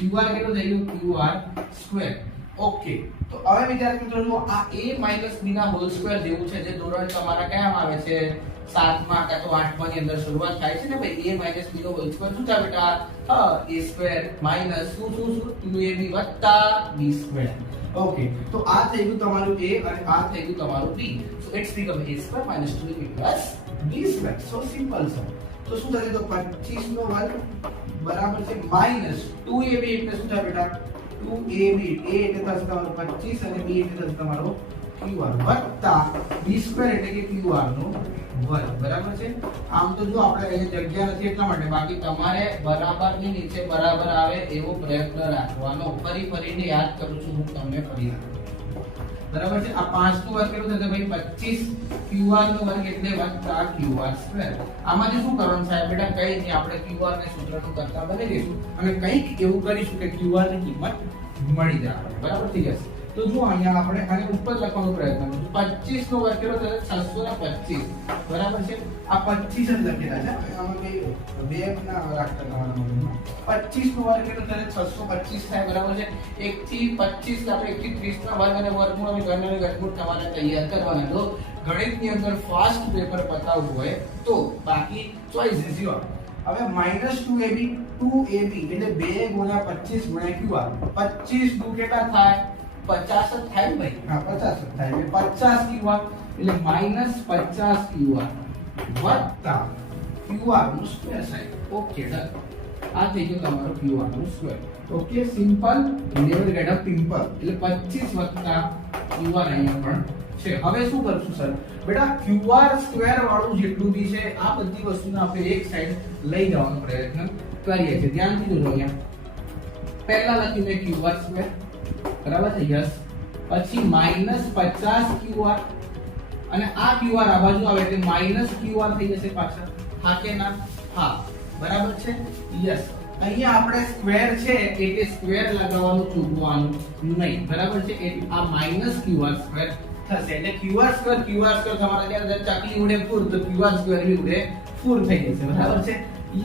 qr કેટલું થઈ ગયું qr². ઓકે તો હવે વિદ્યાર્થી મિત્રો જો આ a b ના હોલ સ્ક્વેર જેવું છે જે ધોરણ તમારા કયામાં આવે છે 7માં કાં તો 8માં ની અંદર શરૂઆત થાય છે ને ભાઈ a b નો હોલ સ્ક્વેર શું થાય બેટા a² માઈનસ શું 2ab વત્તા b². ઓકે તો આ થઈ ગયું તમારું a અને આ થઈ ગયું તમારું b. So it's become a² minus 2ab b². So simple છે. તો શું થશે તો 25 નો વર્ગ બરાબર છે માઈનસ 2ab એટલે શું થાય બેટા 2ab a એટલે થશે તમારો 25 અને b એટલે થશે તમારો qr વત્તા b² એટલે કે qr નો વર્ગ બરાબર છે. આમ તો જો આપણે અહીંયા જગ્યા નથી એટલા માટે બાકી તમારે બરાબર ની નીચે બરાબર આવે એવો પ્રયત્ન રાખવાનો. ફરીને યાદ કરું છું હું તમને ફરી બરાબર છે. આ 5 નો વર્ગ કેટલો થશે ભાઈ 25 qr નો વર્ગ એટલે વત્તા qr². આમાંથી શું કરવાનું સાહેબ બેટા કઈ નહીં આપણે qr ને સૂત્રનું કરતા બની જઈશું અને કંઈક એવું કરીશું કે qr ની કિંમત મળી જાય બરાબર થઈ જશે. તો જો અહીંયા આપણે આને ઉપર લખવાનો પ્રયત્ન કરીશું 25 નો વર્ગ કેટલો થશે 625 બરાબર છે. આ 25 જ લખેલા છે આમાં કઈ બે ના રાખતા તમારા 25 નો વર્ગ કેટલો થશે 625 થાય બરાબર છે. 1 થી 25 આપણે 1 થી 30 ના વર્ગ અને વર્ગમૂળ અને ઘનને ઘટમૂળ તમારે તૈયાર કરવાના. તો ગણિતની અંદર ફાસ્ટ પેપર પતાવવું હોય તો બાકી ચોઈસ ઇઝ યોર. હવે -2ab 2ab એટલે 2 * 25 * qr 25 દુ કેટલા થાય 50 જ થાય ભાઈ હા 50 જ થાય એટલે 50 qr એટલે -50 qr વત્તા qr નું સ્ક્વેર સાઈડ. Okay done. આ થઈ ગયો તમારો qr નું square. Okay simple never get a pimple એટલે 25 વત્તા qr અહીંયા પણ છે. હવે શું કરશું સર બેટા qr² વાળું જેટલું બી છે આ બધી વસ્તુને આપણે એક સાઈડ લઈ જવાનો પ્રયત્ન કરીએ છીએ. ધ્યાનથી જોજો અહીંયા પહેલા લખીને qr² બરાબર છે યસ પછી -50 qr અને આ qr આ બાજુ આવે એટલે -qr થઈ જશે પાછળ. હા કે ના હા બરાબર છે યસ. અહીંયા આપણે સ્ક્વેર છે એટલે સ્ક્વેર લગાવવાનું ચૂકવાનું નહીં બરાબર છે. એટલે આ -qr² થશે એટલે qr² તમારા જ્યારે ચાકલી ઉડે ફૂર તો qr² બી ઉડે ફૂર થઈ જશે બરાબર છે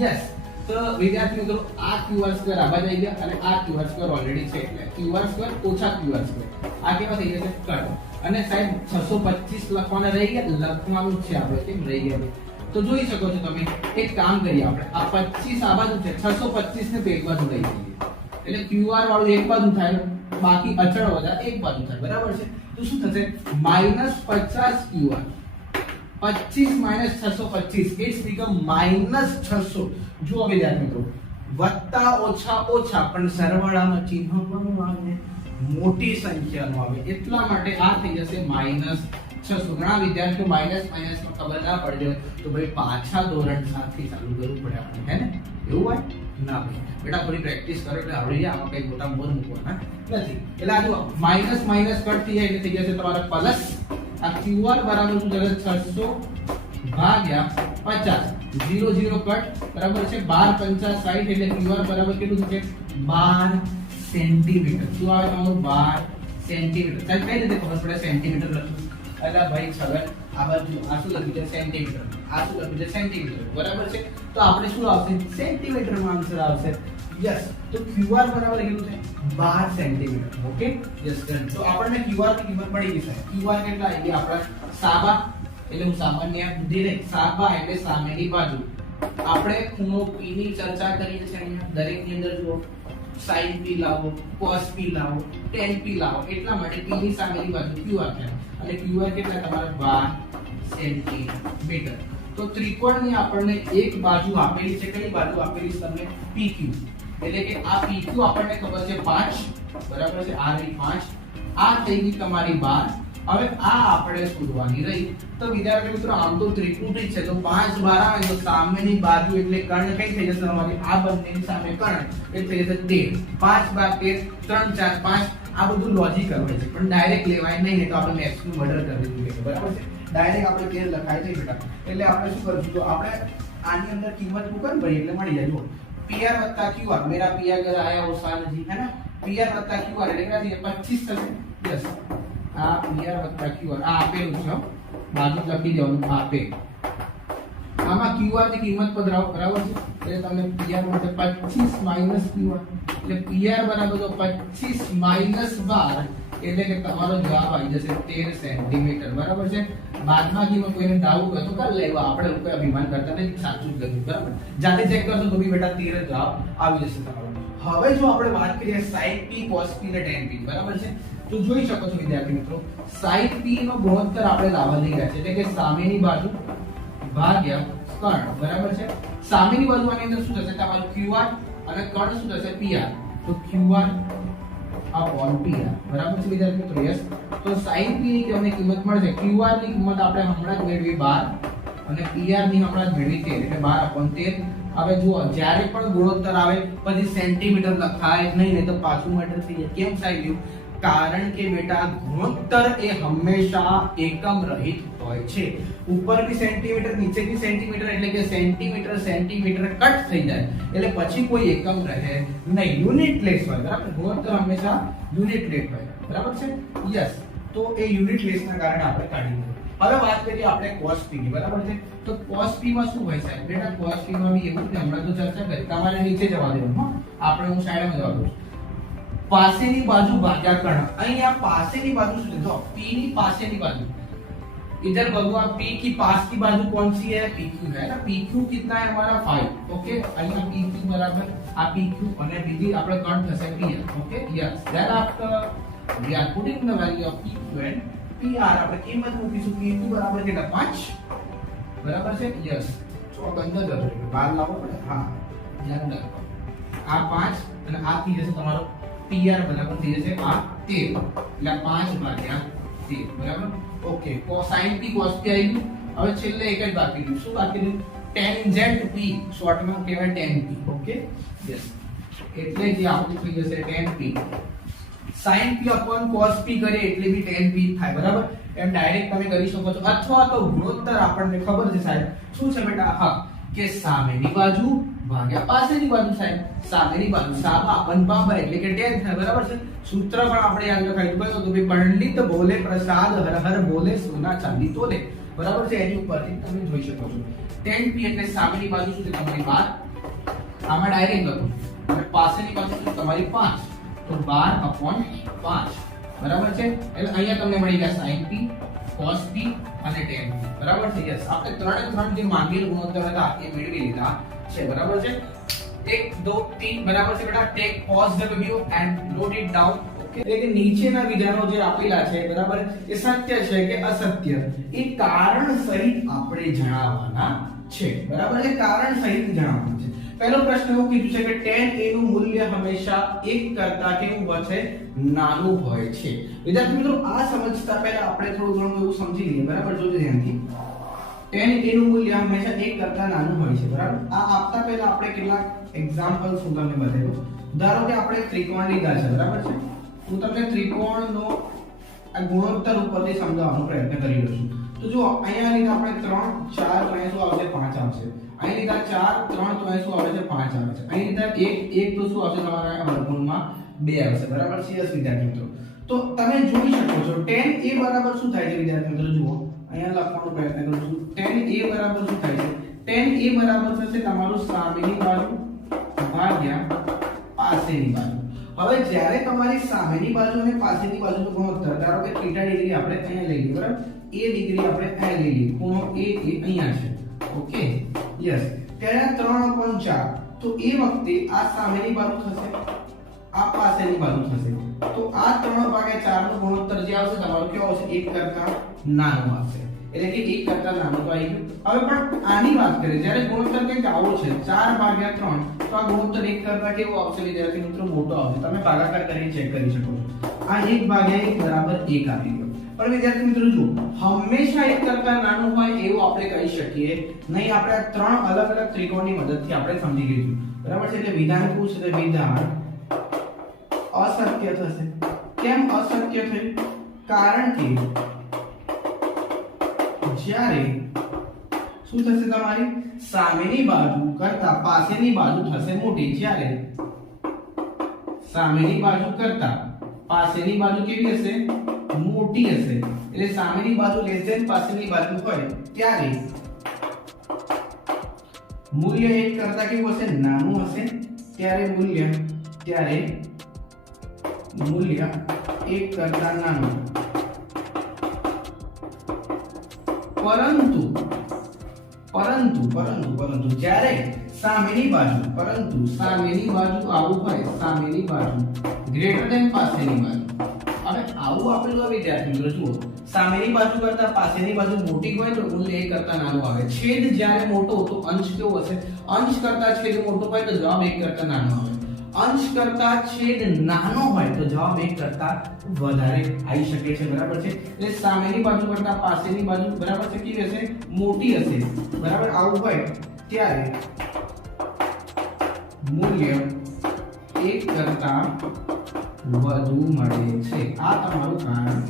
યસ. તો વિદ્યાર્થી મિત્રો આ qr² આ બાજુ આવી ગયા અને આ qr² ઓલરેડી છે એટલે qr² ઓછા qr². આ કેવા થઈ જશે કટ અને સાહેબ 625 લખવાના રહી ગયા લખવાનું છે આપણે કેમ રહી ગયા તો જોઈ શકો છો તમે. એક કામ કરીએ આપણે આ 25 આ બાજુ છે 625 ને એક બાજુ લઈ જઈએ એટલે qr વાળું એક બાજુ થાય બાકી અચળ વધા એક બાજુ થાય બરાબર છે. તો શું થશે -50 qr 25 - 625 ઇટ્સ બીકમ -600. જુઓ વિદ્યાર્થી મિત્રો વત્તા ઓછા પણ સરવાળામાં ચિહ્ન પણ આવે મોટી સંખ્યાનો આવે એટલા માટે આ થઈ જશે -600. ઘણા વિદ્યાર્થીઓ માઇનસ માં ખબર ના પડે તો ભાઈ પાછા ધોરણ 7 થી ચાલુ કરવું પડે આપણે હે ને એવું હોય ના ભાઈ બેટા થોડી પ્રેક્ટિસ કરો એટલે આવડી જાય. આમાં કઈ મોટા મોર મૂકવાના નથી. એટલે આ જો માઇનસ કટ થઈ જાય એટલે થઈ જશે તમારા પ્લસ આ qr બરાબર શું થશે 600 ભાગ્યા 50 0 0 કટ બરાબર છે 12 50 60 એટલે qr બરાબર કેટલું થશે 12 સેન્ટીમીટર. શું આવે તમારું 12 સેન્ટીમીટર. સાહેબ કઈ રીતે ખબર પડે સેન્ટીમીટર લખું એટલે ભાઈ છગન આ બાજુ આ શું લખ્યું છે સેન્ટીમીટર આ શું લખ્યું છે સેન્ટીમીટર બરાબર છે. તો આપણે શું આવશે સેન્ટીમીટર માં આન્સર આવશે યસ. તો qr બરાબર કેટલું છે 12 સેન્ટીમીટર. Okay yes done. તો આપણને qr ની કિંમત મળી ગઈ છે. qr કેટલા આવી ગયા આપણા સાબા એટલે હું સામાન્ય બુદ્ધિ નહીં સાબા એટલે સામેની બાજુ. આપણે ખૂણો p ની ચર્ચા કરીએ છીએ અહીંયા દરેક ની અંદર જુઓ sin p લાવો cos p લાવો tan p લાવો એટલા માટે p ની સામેની બાજુ qr થાય અને qr કેટલા તમારા 12 સેન્ટીમીટર. તો ત્રિકોણની આપણને એક બાજુ આપેલી છે કઈ બાજુ આપેલી છે તમને pq એટલે કે આ pq આપણને ખબર છે 5 બરાબર છે આ રહી 5 આ થઈ ગઈ તમારી 12. હવે આ આપણે શોધવાની રહી. તો વિદ્યાર્થી મિત્રો આમ તો ત્રિપુટી છે તો 5 12 આવે તો સામેની બાજુ એટલે કર્ણ કઈ થઈ જશે તમારી આ બંનેની સામે કર્ણ એટલે થઈ જશે 13 5 12 13 3 4 5 આ બધું લોજિકલ હોય છે પણ ડાયરેક્ટ લેવાય નહીં તો આપણે મેથ્સ નું મર્ડર કરી દીધું બરાબર છે. ડાયરેક્ટ આપણે કેર લખાય છે બેટા એટલે આપણે શું કરશું તો આપણે આની અંદર કિંમત મૂકન ભાઈ એટલે મળી જાય. જો PR वत्ता QR, मेरा PR अगर आया वो साल जी है ना, PR वत्ता QR એટલે કેટલા થશે 25 થશે યસ આ PR વત્તા QR આ આપેલું છે બાજુ લખી દેવાનું આપે આમાં QR ની કિંમત પધરાવો બરાબર છે એટલે તમને PR મળશે 25 માઈનસ QR એટલે PR બરાબર તો 25 માઈનસ 12 એટલે કે તમારો જવાબ આવી જશે 13 સેન્ટીમીટર બરાબર છે બાદબાકીમાં કોઈને ડાઉટ હોય તો કરી લેવા આપણે કોઈ અભિમાન કરતા નથી સાચું જ લખ્યું બરાબર જાતે ચેક કરશો તો બી બેટા 13 જવાબ આવી જશે તમારો હવે જો આપણે વાત કરીએ sin p cos p અને tan p બરાબર છે તો જોઈ શકો છો વિદ્યાર્થી મિત્રો sin p નો ગુણોત્તર આપણે લાવવા જઈ રહ્યા છે એટલે કે સામેની બાજુ ભાગ્યા કર્ણ બરાબર છે સામેની બાજુ આની અંદર શું થશે તમારું qr અને કર્ણ શું થશે pr તો qr अपॉन pr बराबर છે વિદ્યાર્થી મિત્રો યસ તો sin p ની તમને કિંમત મળશે qr ની કિંમત આપણે હમણાં જ મેળવી 12 અને pr ની હમણાં જ મેળવી 13 એટલે 12 upon 13 હવે જુઓ જ્યારે પણ ગુણોત્તર આવે પછી સેન્ટીમીટર લખાય નહીં તો પાછું મીટર થઈ જાય કેમ સાહેબ કારણ કે બેટા ગુણોત્તર એ હંમેશા એકમ રહિત હોય છે ઉપર ભી સેન્ટીમીટર નીચે ભી સેન્ટીમીટર એટલે કે સેન્ટીમીટર સેન્ટીમીટર કટ થઈ જાય એટલે પછી કોઈ એકમ રહે નહીં યુનિટલેસ હોય બરાબર ગુણોત્તર હંમેશા યુનિટલેસ હોય બરાબર છે યસ તો એ યુનિટલેસ ના કારણે આપણે કાઢી દઈએ હવે વાત કરીએ આપણે cos p ની બરાબર છે તો cos p માં શું હોય સાહેબ બેટા cos p માં બી એવું જ હમણાં તો ચર્ચા કરી તમારે નીચે જવા દેવાનું આપણે હું સાઈડમાં જવા દઉં पासेनी बाजू भाग्या कर्ण અહીંયા पासेनी बाजू શું છે જો p ની पासेनी बाजू इधर भगवा p की पास की बाजू कौन सी है pq है ना pq कितना है हमारा 5 ओके અહીંયા pq बराबर આ pq અને બીજી આપણે કर्ण થશે pr okay yes then after we are putting the value of pq and pr આપણે કિંમત મૂકીશું pq બરાબર કેટલા 5 બરાબર છે यस તો અંદર જતો રહ્યો બહાર લાવવો પડે હા ધ્યાન રાખો આ 5 અને આ થઈ જશે તમારો PR बराबर થઈ જશે આ 13 એટલે 5 ભાગ્યા 13 બરાબર okay sin p cos p આવી ગયું હવે છેલ્લે એક જ બાકી રહ્યું શું બાકી રહ્યું tangent p શોર્ટમાં કહેવાય tan p ઓકે યસ એટલે જે આપણું થઈ જશે tan p sin p cos p કરીએ એટલે બી tan p થાય બરાબર એમ ડાયરેક્ટ તમે કરી શકો છો અથવા તો ગુણોત્તર આપણને ખબર છે સાહેબ શું છે બેટા હા કે સામેની બાજુ ભાગ્યા પાસેની બાજુ સાહેબ સામેની બાજુ સાબા આપન બાબા એટલે કે tan થાય બરાબર છે સૂત્ર પણ આપણે યાદ રખાયું કયો તો ભાઈ પંડિત બોલે પ્રસાદ હર હર બોલે સોના ચાંદી તોલે બરાબર છે એની ઉપરથી તમે જોઈ શકો છો tan p એટલે સામેની બાજુ શું છે તમારી 12 આમાં ડાયરેક્ટ લખો અને પાસેની બાજુ શું તમારી 5 તો 12 upon 5 બરાબર છે એટલે અહીંયા તમને મળી ગયા sin p cos p અને tan p બરાબર છે યસ આપણે ત્રણે ત્રણ જે માંગેલ ગુણોત્તર હતા એ મેળવી લીધા છે બરાબર છે 1 2 3 બરાબર છે બેટા take pause the video and note it down okay એટલે કે નીચેના વિધાનો જે આપેલા છે બરાબર એ સત્ય છે કે અસત્ય એ કારણ સહિત આપણે જણાવવાના છે બરાબર છે કારણ સહિત જણાવવાનું છે પહેલો પ્રશ્ન એવું કીધું છે કે tan a નું મૂલ્ય હંમેશા 1 કરતા કેવું હોય છે નાનું હોય છે વિદ્યાર્થી મિત્રો આ સમજતા પહેલા આપણે થોડું ઘણું એવું સમજી લઈએ બરાબર જોજો ધ્યાનથી tan a નું મૂલ્ય હંમેશા 1 કરતા નાનું હોય છે બરાબર આ આપતા પહેલા આપણે કેટલાક એક્ઝામ્પલ્સ હું તમને બતાવ્યો ધારો કે આપણે ત્રિકોણ લીધા છે બરાબર છે હું તમને ત્રિકોણનો આ ગુણોત્તર ઉપરથી સમજાવવાનો પ્રયત્ન કરી રહ્યો છું તો જો અહીંયા લીધા આપણે 3 4 તો શું આવશે 5 આવશે અહીં લીધા 4 3 તો શું આવે છે 5 આવે છે અહીં લીધા 1 1 તો શું આવશે તમારા વર્ગમૂળમાં 2 આવશે બરાબર છે યસ વિદ્યાર્થી મિત્રો તો તમે જોઈ શકો છો tan a બરાબર શું થાય છે વિદ્યાર્થી મિત્રો જુઓ અહીંયા લખવાનો પ્રયત્ન કરું છું tan a બરાબર શું થાય છે tan a બરાબર થશે તમારું સામેની બાજુ ભાગ્યા પાસેની બાજુ હવે જ્યારે તમારી સામેની બાજુ અને પાસેની બાજુનો ગુણોત્તર ધારો કે θ ડિગ્રી આપણે અહીંયા લઈ લઈએ બરાબર a ડિગ્રી આપણે અહીંયા લઈ લઈએ ખૂણો a એ અહીંયા છે ઓકે યસ ત્યારે 3/4 તો એ વખતે આ સામેની બાજુ થશે આ પાસેની બાજુ થશે તો આ 3/4 નો ગુણોત્તર જે આવશે તમારો કેવો આવશે 1 કરતા નાનો આવશે એટલે કે 1 કરતા નાનો તો આવી ગયો હવે પણ આની વાત કરીએ જ્યારે ગુણોત્તર કંઈક આવો છે 4/3 તો આ ગુણોત્તર 1 કરતા કેવો આવશે વિદ્યાર્થી મિત્રો મોટો આવશે તમે ભાગાકાર કરીને ચેક કરી શકો છો આ 1/1 બરાબર 1 આવી ગયો પણ વિદ્યાર્થી મિત્રો જુઓ હંમેશા 1 કરતા નાનું હોય એવું આપણે કહી શકીએ નહીં આપણે આ ત્રણ અલગ અલગ ત્રિકોણની મદદથી આપણે સમજી ગઈશું બરાબર છે એટલે વિધાન શું છે વિધાન અસત્ય થશે કેમ અસત્ય થયું કારણ કે જ્યારે શું થશે તમારી સામેની બાજુ કરતા પાસેની બાજુ થશે મોટી જ્યારે સામેની બાજુ કરતા પાસેની બાજુ કેવી હશે મોટી હશે એટલે સામેની બાજુ લેસ ધેન પાસેની બાજુ હોય ત્યારે મૂલ્ય 1 કરતા કેવું હશે નાનું હશે ત્યારે મૂલ્ય 1 કરતા નાનું પરંતુ જ્યારે સામેની બાજુ આવું હોય સામેની બાજુ ગ્રેટર ધેન પાસેની બાજુ હવે આવું આપણે જો વિદ્યાર્થી મિત્રો જુઓ સામેની બાજુ કરતા પાસેની બાજુ મોટી હોય તો મૂલ્ય 1 કરતા નાનું આવે છેદ જ્યારે મોટો તો અંશ કેવો હશે અંશ કરતા છેદ મોટો હોય તો જવાબ 1 કરતા નાનો આવે અંશ કરતા છેદ નાનો હોય તો જવાબ 1 કરતા વધારે આવી શકે છે બરાબર છે એટલે સામેની બાજુ કરતા પાસેની બાજુ બરાબર છે કેવી હશે મોટી હશે બરાબર આવું હોય ત્યારે મૂલ્ય 1 કરતા વધુ મળે છે આ તમારું કારણ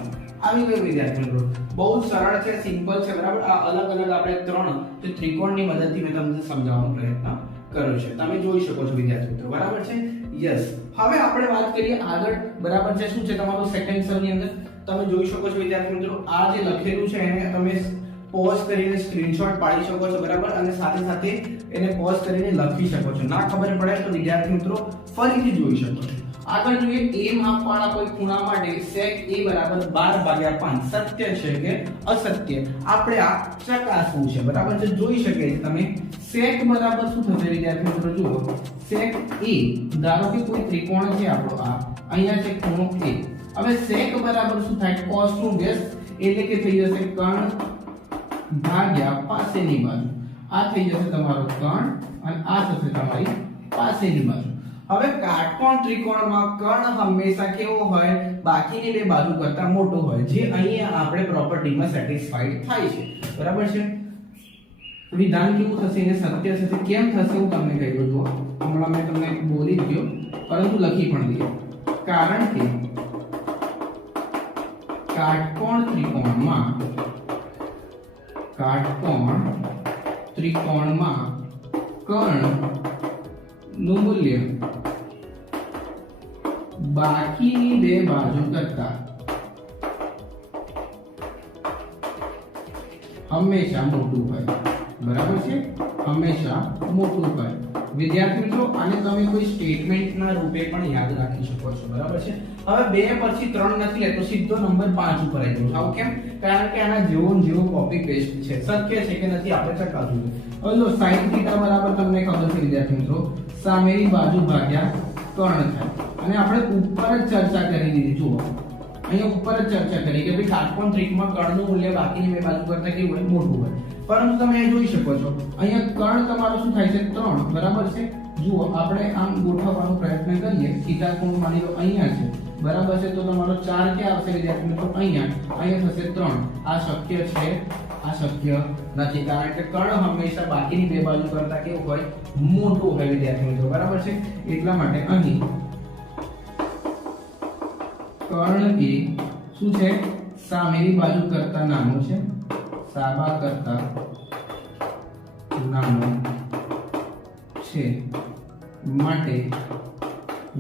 આવી ગયું વિદ્યાર્થી મિત્રો બહુ સરળ છે સિમ્પલ છે બરાબર આ અલગ અલગ આપણે ત્રણ જે ત્રિકોણની મદદથી મેં તમને સમજાવવાનો પ્રયત્ન કર્યો છે તમે જોઈ શકો છો વિદ્યાર્થી મિત્રો બરાબર છે યસ હવે આપણે વાત કરીએ આગળ બરાબર છે શું છે તમારું સેકન્ડ સમ ની અંદર તમે જોઈ શકો છો વિદ્યાર્થી મિત્રો આ જે લખેલું છે એને તમે પોઝ કરીને સ્ક્રીનશોટ પાડી શકો છો બરાબર અને સાથે સાથે એને પોઝ કરીને લખી શકો છો ના ખબર પડે તો વિદ્યાર્થી મિત્રો ફરીથી જોઈ શકો છો આગળ જોઈએ a માપવાળા કોઈ ખૂણા માટે sec a બરાબર 12/5 સત્ય છે કે અસત્ય આપણે આ ચકાસવું છે બરાબર છે જોઈ શકે છે તમે sec બરાબર શું થશે વિદ્યાર્થી મિત્રો જુઓ sec a ધારો કે કોઈ ત્રિકોણ છે આપણો આ અહીંયા છે ખૂણો a હવે sec બરાબર શું થાય cos નું બેઝ એટલે કે થઈ જશે કર્ણ ભાગ્યા પાસેની બાજુ આ થઈ જશે તમારો કર્ણ અને આ થશે તમારી પાસેની બાજુ હવે કાટકોણ ત્રિકોણમાં કર્ણ હંમેશા કેવો હોય બાકીની બે બાજુ કરતા મોટો હોય જે અહીંયા આપણે પ્રોપર્ટીમાં સેટિસ્ફાઈડ થાય છે બરાબર છે વિધાન કેવું થશે એને સત્ય થશે કેમ થશે હું તમને કહી દઉં છું હમણાં મેં તમને બોલી દીધો પરંતુ લખી પણ દઈએ કારણ કે કાટકોણ ત્રિકોણમાં કર્ણ નું મૂલ્ય બાકીની બે બાજુ કરતા હંમેશા મોટું હોય બરાબર છે હંમેશા મોટું હોય વિદ્યાર્થી મિત્રો આને તમે કોઈ સ્ટેટમેન્ટના રૂપે પણ યાદ રાખી શકો છો બરાબર છે હવે 2 પછી 3 નથી લેતો સીધો નંબર 5 ઉપર આવી જાવ કેમ કારણ કે આના જેવો કોપી પેસ્ટ છે શક્ય છે કે નથી આપણે ચકાસવું હવે જો sin θ બરાબર તમને ખબર છે વિદ્યાર્થી મિત્રો સામેની બાજુ ભાગ્યા કર્ણ થાય અને આપણે ઉપર જ ચર્ચા કરી દીધી જુઓ અહીંયા ઉપર જ ચર્ચા કરી કે ભાઈ કાટકોણ ત્રિકોણમાં કર્ણનું મૂલ્ય બાકીની બે બાજુ કરતા કેવું હોય મોટું હોય પરંતુ તમે એ જોઈ શકો છો અહીંયા કર્ણ તમારો શું થાય છે 3 બરાબર છે જુઓ આપણે આમ ગોઠવવાનો પ્રયત્ન કરીએ θ કોણ માની લો અહીંયા છે બરાબર છે તો તમારો 4 કે આવશે વિદ્યાર્થી મિત્રો અહીંયા થશે 3 આ શક્ય છે આ શક્ય નથી કારણ કે કર્ણ હંમેશા બાકીની બે બાજુ કરતા કેવું હોય મોટું હોય વિદ્યાર્થી મિત્રો બરાબર છે એટલા માટે અહીં કર્ણ એ શું છે સામેની બાજુ કરતા નાનું છે સાબા કરતા નાનું છે માટે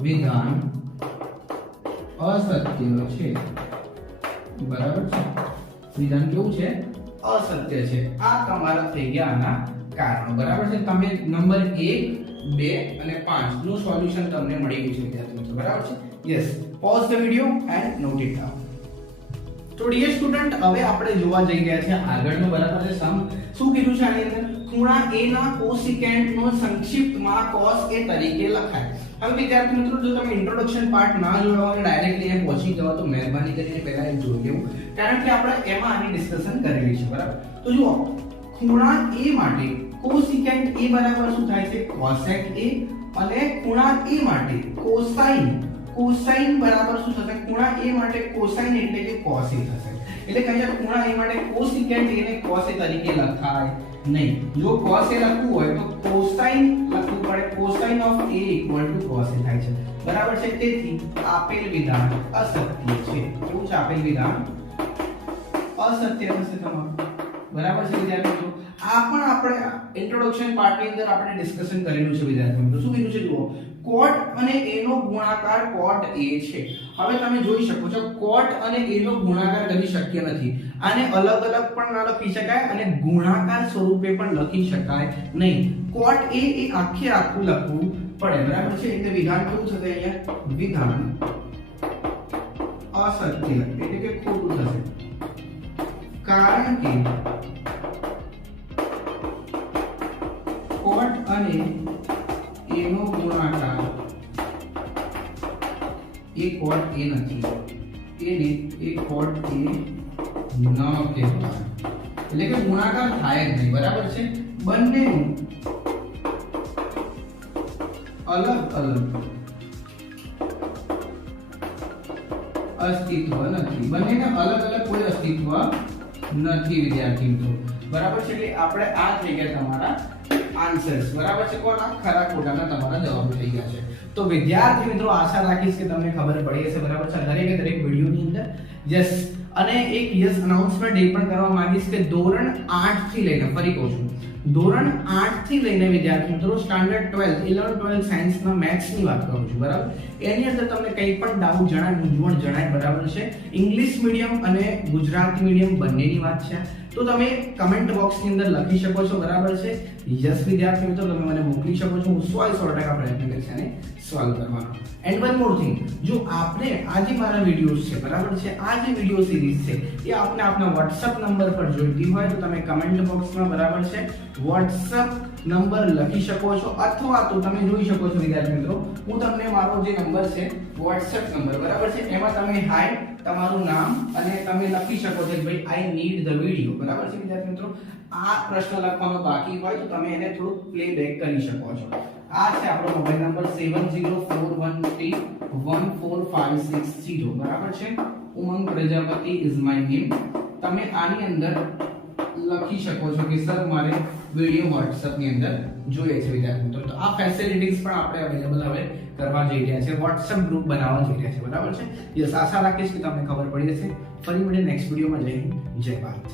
વિધાન અસત્ય છે બરાબર છે વિધાન કેવું છે અસત્ય છે આ તમારા થઈ ગયા આના કારણો બરાબર છે તમે નંબર 1 2 અને 5 નું સોલ્યુશન તમને મળી ગયું છે વિદ્યાર્થી મિત્રો બરાબર છે yes pause the video and note it down તો ડિયર સ્ટુડન્ટ હવે આપણે જોવા જઈ રહ્યા છે આગળનો બરાબર છે સમ શું કીધું છે આની અંદર ખૂણા a ના કોસિકેન્ટ નો સંક્ષિપ્તમાં cos a તરીકે લખાય હવે વિદ્યાર્થી મિત્રો જો તમે ઇન્ટ્રોડક્શન પાર્ટ ના જોયો અને ડાયરેક્ટલી અહીંયા પહોંચી જાવ તો મહેરબાની કરીને પહેલા એ જોઈ લેવું કારણ કે આપણે એમાં આની ડિસ્કશન કરેલી છે બરાબર તો જુઓ ખૂણા a માટે કોસિકેન્ટ a બરાબર શું થાય છે cosec a અને ખૂણા a માટે કોસાઇન બરાબર શું થશે ખૂણા a માટે કોસાઇન એટલે કે cos a થશે એટલે કે અહીંયા ખૂણા a માટે કોસિકેન્ટ a ને cos a તરીકે લખાય નહીં જો cos a લખવું હોય તો કોસાઇન લખવું પડે cosine of a cos a થાય છે બરાબર છે તેથી આપેલ વિધાન અસત્ય છે શું છે આપેલ વિધાન અસત્ય થશે તમારું બરાબર છે વિદ્યાર્થી મિત્રો આ પણ આપણે ઇન્ટ્રોડક્શન પાર્ટની અંદર આપણે ડિસ્કશન કરેલું છે વિદ્યાર્થી મિત્રો. શું કીધું છે જુઓ, cot અને a નો ગુણાકાર cot a છે. હવે તમે જોઈ શકો છો cot અને a નો ગુણાકાર કદી શક્ય નથી. આને અલગ અલગ પણ ના લખી શકાય અને ગુણાકાર સ્વરૂપે પણ લખી શકાય નહીં. cot a એ આખે આખું લખવું પડે, બરાબર છે. એટલે વિધાન કેવું થશે અહીંયા, વિધાન અસત્ય એટલે કે ખોટું થશે, કારણ કે cot અને a નો ગુણાકાર એ cot a નથી, એને એ cot a ન કહેવાય, એટલે કે ગુણાકાર થાય જ નહીં, બરાબર છે. બંનેનું અલગ અલગ અસ્તિત્વ નથી, બંનેને અલગ અલગ કોઈ અસ્તિત્વ નથી વિદ્યાર્થી મિત્રો, બરાબર છે. એટલે આપણે આ થઈ ગયા તમારા આન્સર્સ, બરાબર છે. કોના ખરા ખોટાના તમારા જવાબ થઈ ગયા છે. તો વિદ્યાર્થી મિત્રો આશા રાખીશ કે તમને ખબર પડી હશે, બરાબર છે. દરેકે દરેક વિડિયોની અંદર યસ અને એક યસ અનાઉન્સમેન્ટ એ પણ કરવા માંગીશ કે ધોરણ 8 થી લઈને, ફરી કહું છું, ધોરણ 8 થી લઈને વિદ્યાર્થી મિત્રો સ્ટાન્ડર્ડ 12 11 12 સાયન્સ ના મેથ્સ ની વાત કરું છું, બરાબર. એની અંદર તમને કંઈ પણ ડાઉટ જણાય, મૂંઝવણ જણાય, બરાબર છે. ઇંગ્લિશ મીડિયમ અને ગુજરાતી મીડિયમ બંનેની વાત છે, તો તમે કમેન્ટ બોક્સ ની અંદર લખી શકો છો, બરાબર છે. યસ વિદ્યાર્થી મિત્રો તમે મને મોકલી શકો છો, હું 100% પ્રયત્ન કરીશ આને સોલ્વ કરવાનો. એન્ડ વન મોર થિંગ, જો આપને આ જે મારા વિડિયોઝ છે, બરાબર છે, આ જે વિડિયો સિરીઝ છે એ આપને આપના WhatsApp નંબર પર જોઈતી હોય તો તમે કમેન્ટ બોક્સમાં, બરાબર છે, WhatsApp નંબર લખી શકો છો, અથવા તો તમે જોઈ શકો છો વિદ્યાર્થી મિત્રો, હું તમને મારો જે નંબર છે WhatsApp નંબર, બરાબર છે, એમાં તમે હાય તમારું નામ અને તમે લખી શકો છો કે ભાઈ આઈ નીડ ધ વિડિયો, બરાબર છે વિદ્યાર્થી મિત્રો. આ પ્રશ્ન લખવાનો બાકી હોય તો તમે એને થોડું પ્લેબેક કરી શકો છો. આ છે આપણો મોબાઈલ નંબર 7041314560, બરાબર છે. ઉમંગ પ્રજાપતિ ઇઝ માય નેમ. તમે આની અંદર લખી શકો છો કે સર મારે વિડિયો WhatsApp ની અંદર જોઈએ છે વિદ્યાર્થી મિત્રો. તો આ ફેસિલિટીઝ પણ આપણે અવેલેબલ હવે કરવા જઈ રહ્યા છે, WhatsApp ગ્રુપ બનાવવા જઈ રહ્યા છે, બરાબર છે. યસ આશા રાખીશ કે તમને ખબર પડી હશે. ફરી મળીએ નેક્સ્ટ વિડિયોમાં. જય હિન્દ, જય ભારત.